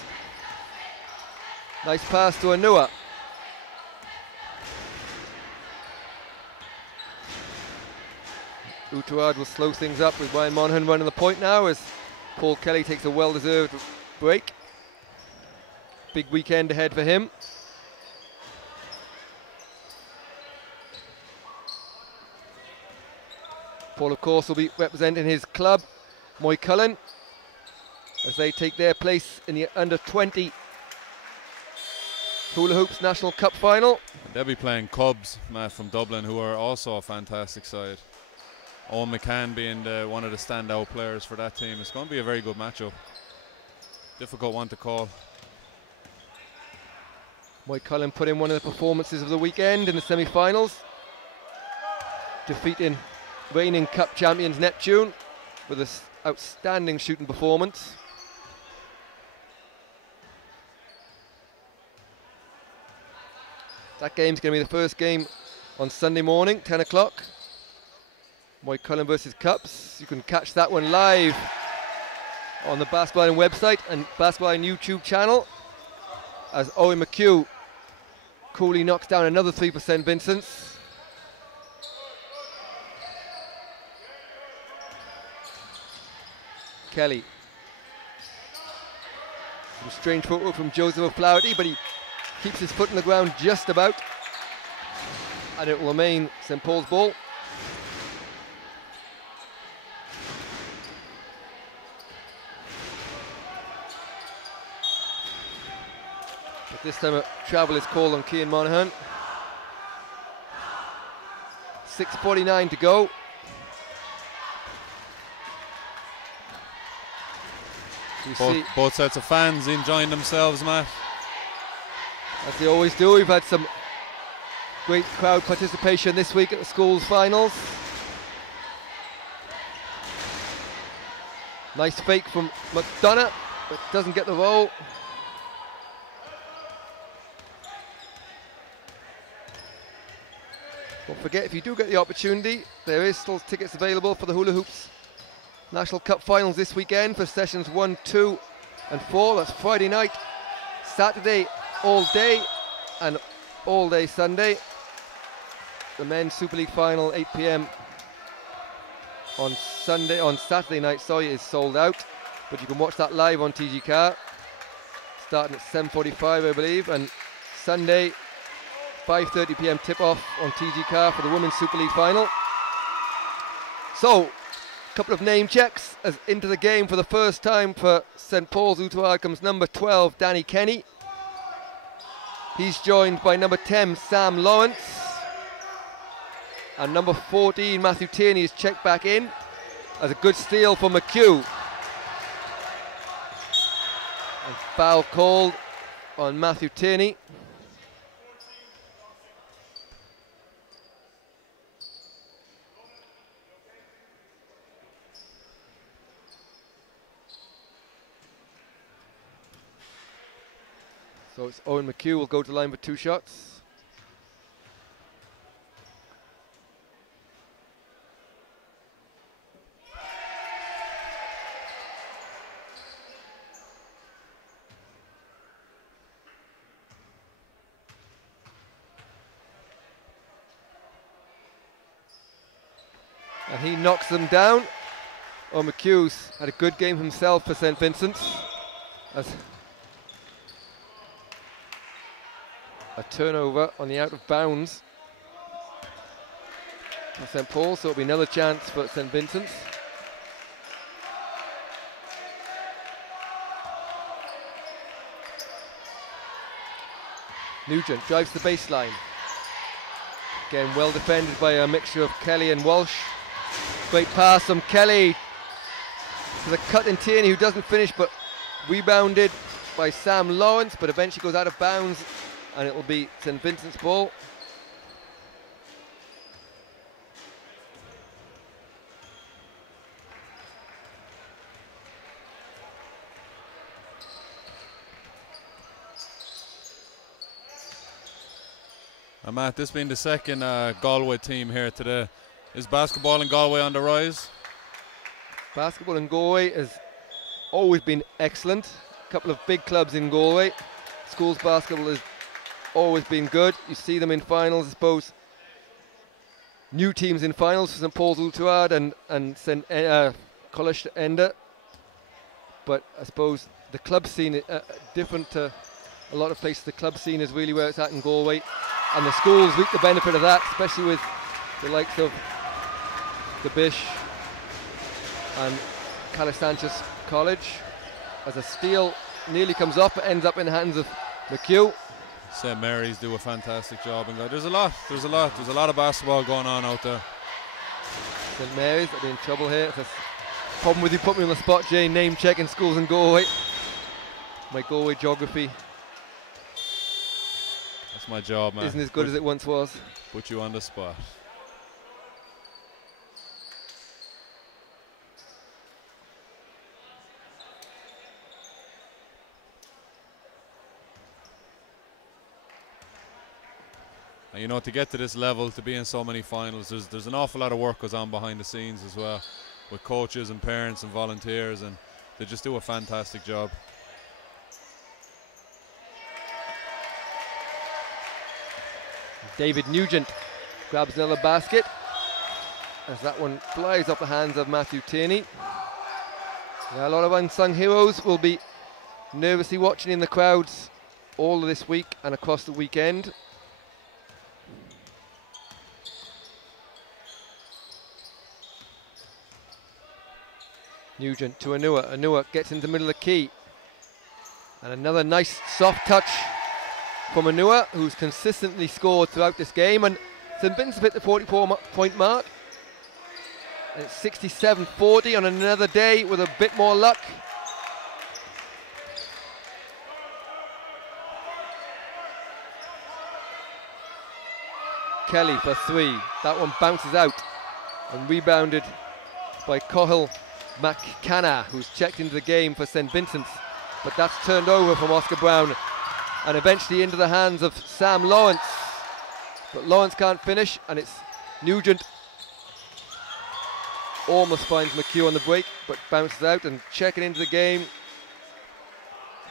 Nice pass to Anua. Oughterard will slow things up with Ryan Monaghan running the point now as Paul Kelly takes a well-deserved break. Big weekend ahead for him. Paul, of course, will be representing his club, Moy Cullen, as they take their place in the under-20 Hula Hoops National Cup final. They'll be playing Cubs, Matt, from Dublin, who are also a fantastic side. Owen McCann being one of the standout players for that team. It's going to be a very good matchup. Difficult one to call. Moy Cullen put in one of the performances of the weekend in the semi-finals, defeating reigning Cup champions Neptune with an outstanding shooting performance. That game's going to be the first game on Sunday morning, 10 o'clock. Moy Cullen versus Cups. You can catch that one live on the Basketball Island website and Basketball Island YouTube channel as Owen McHugh coolly knocks down another 3 for St Vincent's. Kelly. Some strange footwork from Joseph O'Flaherty, but he keeps his foot on the ground just about. And it will remain St Paul's ball. But this time a travel is called on Cian Monaghan. 6:49 to go. Both sets of fans enjoying themselves, Matt. As they always do. We've had some great crowd participation this week at the schools finals. Nice fake from McDonough, but doesn't get the roll. Don't forget, if you do get the opportunity, there is still tickets available for the Hula Hoops National Cup finals this weekend for sessions 1, 2 and 4. That's Friday night, Saturday all day and all day Sunday. The men's Super League final 8 p.m. on Saturday night, is sold out, but you can watch that live on TG Car starting at 7:45 I believe, and Sunday 5:30 p.m. tip-off on TG Car for the Women's Super League final. So, a couple of name checks as into the game for the first time for St Paul's Oughterard comes number 12, Danny Kenny. He's joined by number 10, Sam Lawrence. And number 14, Matthew Tierney, is checked back in as a good steal for McHugh. And foul called on Matthew Tierney. So it's Owen McHugh will go to the line for 2 shots. And he knocks them down. Owen McHugh's had a good game himself for St Vincent's. As a turnover on the out of bounds for St Paul, so it'll be another chance for St Vincent's. Nugent drives the baseline. Again, well defended by a mixture of Kelly and Walsh. Great pass from Kelly to the cut in Tierney, who doesn't finish, but rebounded by Sam Lawrence, but eventually goes out of bounds, and it will be St Vincent's ball. And Matt, this being the second Galway team here today, is basketball in Galway on the rise? Basketball in Galway has always been excellent. A couple of big clubs in Galway. Schools basketball has always been good. You see them in finals, I suppose. New teams in finals for St Paul's Oughterard and St College Enda. But I suppose the club scene different to a lot of places. The club scene is really where it's at in Galway, and the schools reap the benefit of that, especially with the likes of the Bish and Calisanchez College. As a steal nearly comes up, it ends up in the hands of McHugh. St Mary's do a fantastic job, and there's a lot of basketball going on out there. St Mary's are in trouble here. It's a problem with you put me on the spot, Jay. Name checking schools in Galway. My Galway geography. That's my job, man. Isn't as good as it once was. Put you on the spot. And you know, to get to this level, to be in so many finals, there's an awful lot of work goes on behind the scenes as well, with coaches and parents and volunteers, and they just do a fantastic job. David Nugent grabs another basket as that one flies off the hands of Matthew Tierney. Yeah, a lot of unsung heroes will be nervously watching in the crowds all of this week and across the weekend. Nugent to Anua. Anua gets into the middle of the key. And another nice soft touch from Anua, who's consistently scored throughout this game. And St Vincent hit the 44-point mark. And it's 67-40 on another day with a bit more luck. Kelly for 3. That one bounces out and rebounded by Cahill McCanna, who's checked into the game for St Vincent's, but that's turned over from Oscar Brown and eventually into the hands of Sam Lawrence, but Lawrence can't finish, and it's Nugent almost finds McHugh on the break but bounces out. And checking into the game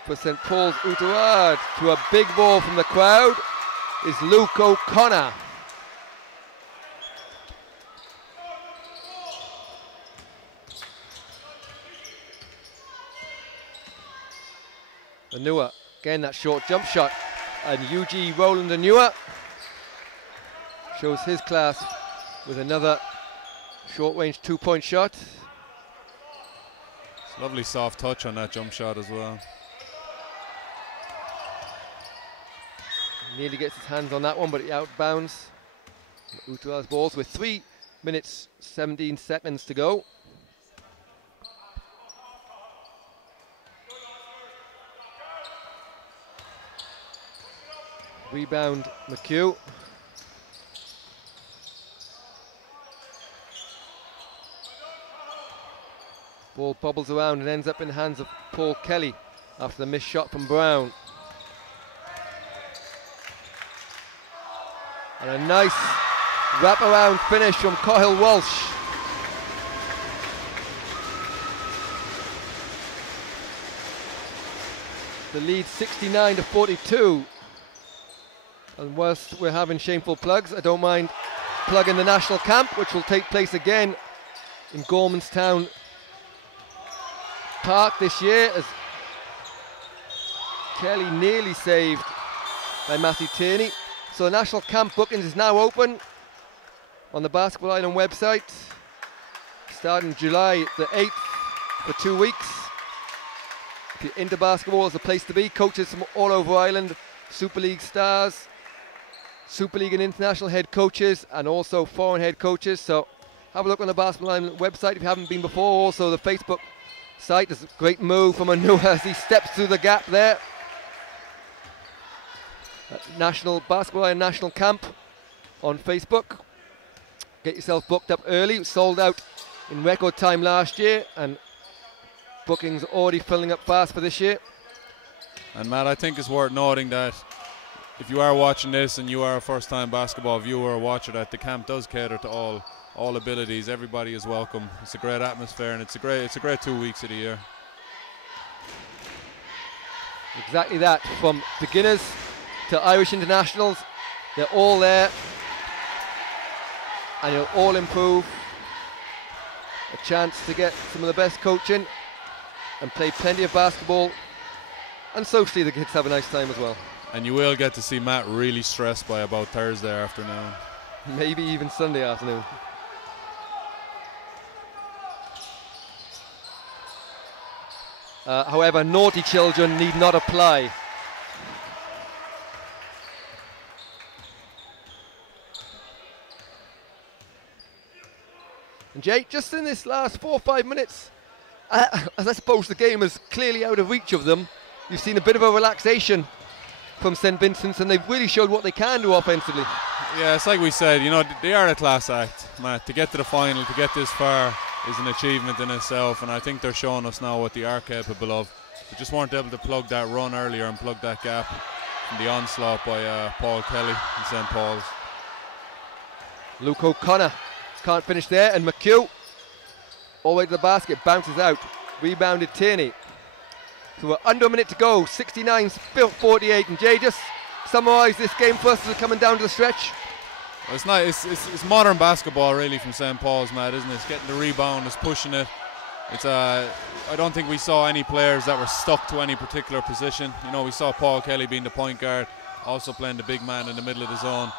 for St Paul's Oughterard to a big ball from the crowd is Luke O'Connor. Anua, again that short jump shot, and UG Roland Anua shows his class with another Short range 2-point shot. It's a lovely soft touch on that jump shot as well. Nearly gets his hands on that one, but he outbounds. Oughterard's balls with 3 minutes 17 seconds to go. Rebound McHugh. Ball bobbles around and ends up in the hands of Paul Kelly after the missed shot from Brown. And a nice wraparound finish from Cahill Walsh. The lead 69-42. And whilst we're having shameful plugs, I don't mind plugging the national camp, which will take place again in Gormanstown Park this year, as Kelly nearly saved by Matthew Tierney. So the national camp bookings is now open on the Basketball Island website, starting July the 8th for 2 weeks. If you're into basketball, it's a place to be. Coaches from all over Ireland, Super League stars, Super League and international head coaches, and also foreign head coaches. So have a look on the Basketball Island website if you haven't been before. Also the Facebook site. There's a great move from Anua as he steps through the gap there. National Basketball Island National Camp on Facebook. Get yourself booked up early. Sold out in record time last year, and bookings already filling up fast for this year. And Matt, I think it's worth noting that if you are watching this and you are a first-time basketball viewer or watcher, that the camp does cater to all abilities. Everybody is welcome. It's a great atmosphere, and it's a great 2 weeks of the year. Exactly that. From beginners to Irish internationals, they're all there, and you'll all improve. A chance to get some of the best coaching and play plenty of basketball, and socially the kids have a nice time as well. And you will get to see Matt really stressed by about Thursday afternoon. Maybe even Sunday afternoon. However, naughty children need not apply. And Jay, just in this last 4 or 5 minutes, as I suppose the game is clearly out of reach of them, you've seen a bit of a relaxation from St. Vincent's, and they've really showed what they can do offensively. Yeah, it's like we said, you know, they are a class act, Matt. To get to the final, to get this far, is an achievement in itself, and I think they're showing us now what they are capable of. They just weren't able to plug that run earlier and plug that gap from the onslaught by Paul Kelly in St. Paul's. Luke O'Connor can't finish there, and McHugh all the way to the basket, bounces out, rebounded Tierney. So we're under a minute to go, 69-48, and Jay, just summarise this game for us as we're coming down to the stretch. Well, it's nice. It's modern basketball really from St. Paul's, Matt, isn't it? It's getting the rebound, it's pushing it. It's I don't think we saw any players that were stuck to any particular position. You know, we saw Paul Kelly being the point guard, also playing the big man in the middle of the zone.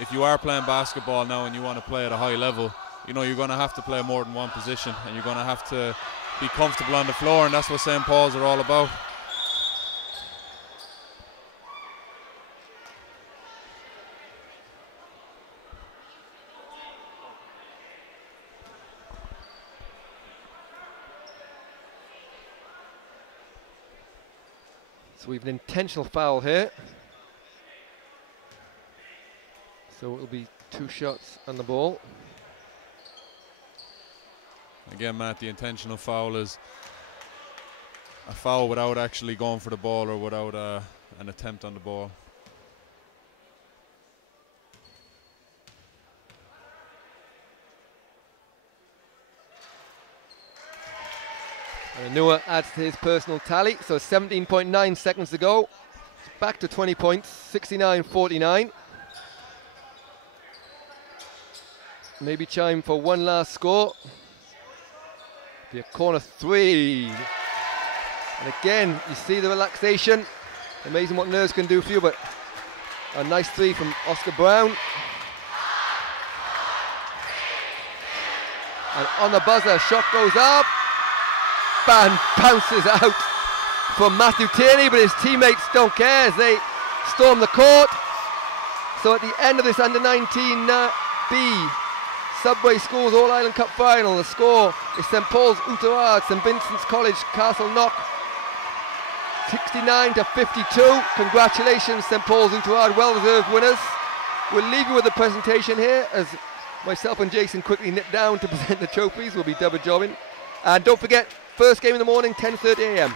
If you are playing basketball now and you want to play at a high level, you know, you're going to have to play more than one position, and you're going to have to be comfortable on the floor, and that's what St. Paul's are all about. So we've an intentional foul here. So it'll be 2 shots on the ball. Again, Matt, the intentional foul is a foul without actually going for the ball or without an attempt on the ball. And Noah adds to his personal tally, so 17.9 seconds to go. Back to 20 points, 69-49. Maybe chime for one last score. Be a corner 3. And again, you see the relaxation. Amazing what nerves can do for you, but a nice 3 from Oscar Brown. And on the buzzer, shot goes up and bounces out from Matthew Tierney, but his teammates don't care as they storm the court. So at the end of this under-19B Subway Schools All-Ireland Cup final, the score is St Paul's Oughterard, St Vincent's College Castleknock 69-52. Congratulations St Paul's Oughterard, well-deserved winners. We'll leave you with the presentation here as myself and Jason quickly nip down to present the trophies. We'll be double jobbing. And don't forget, first game in the morning, 10:30 a.m.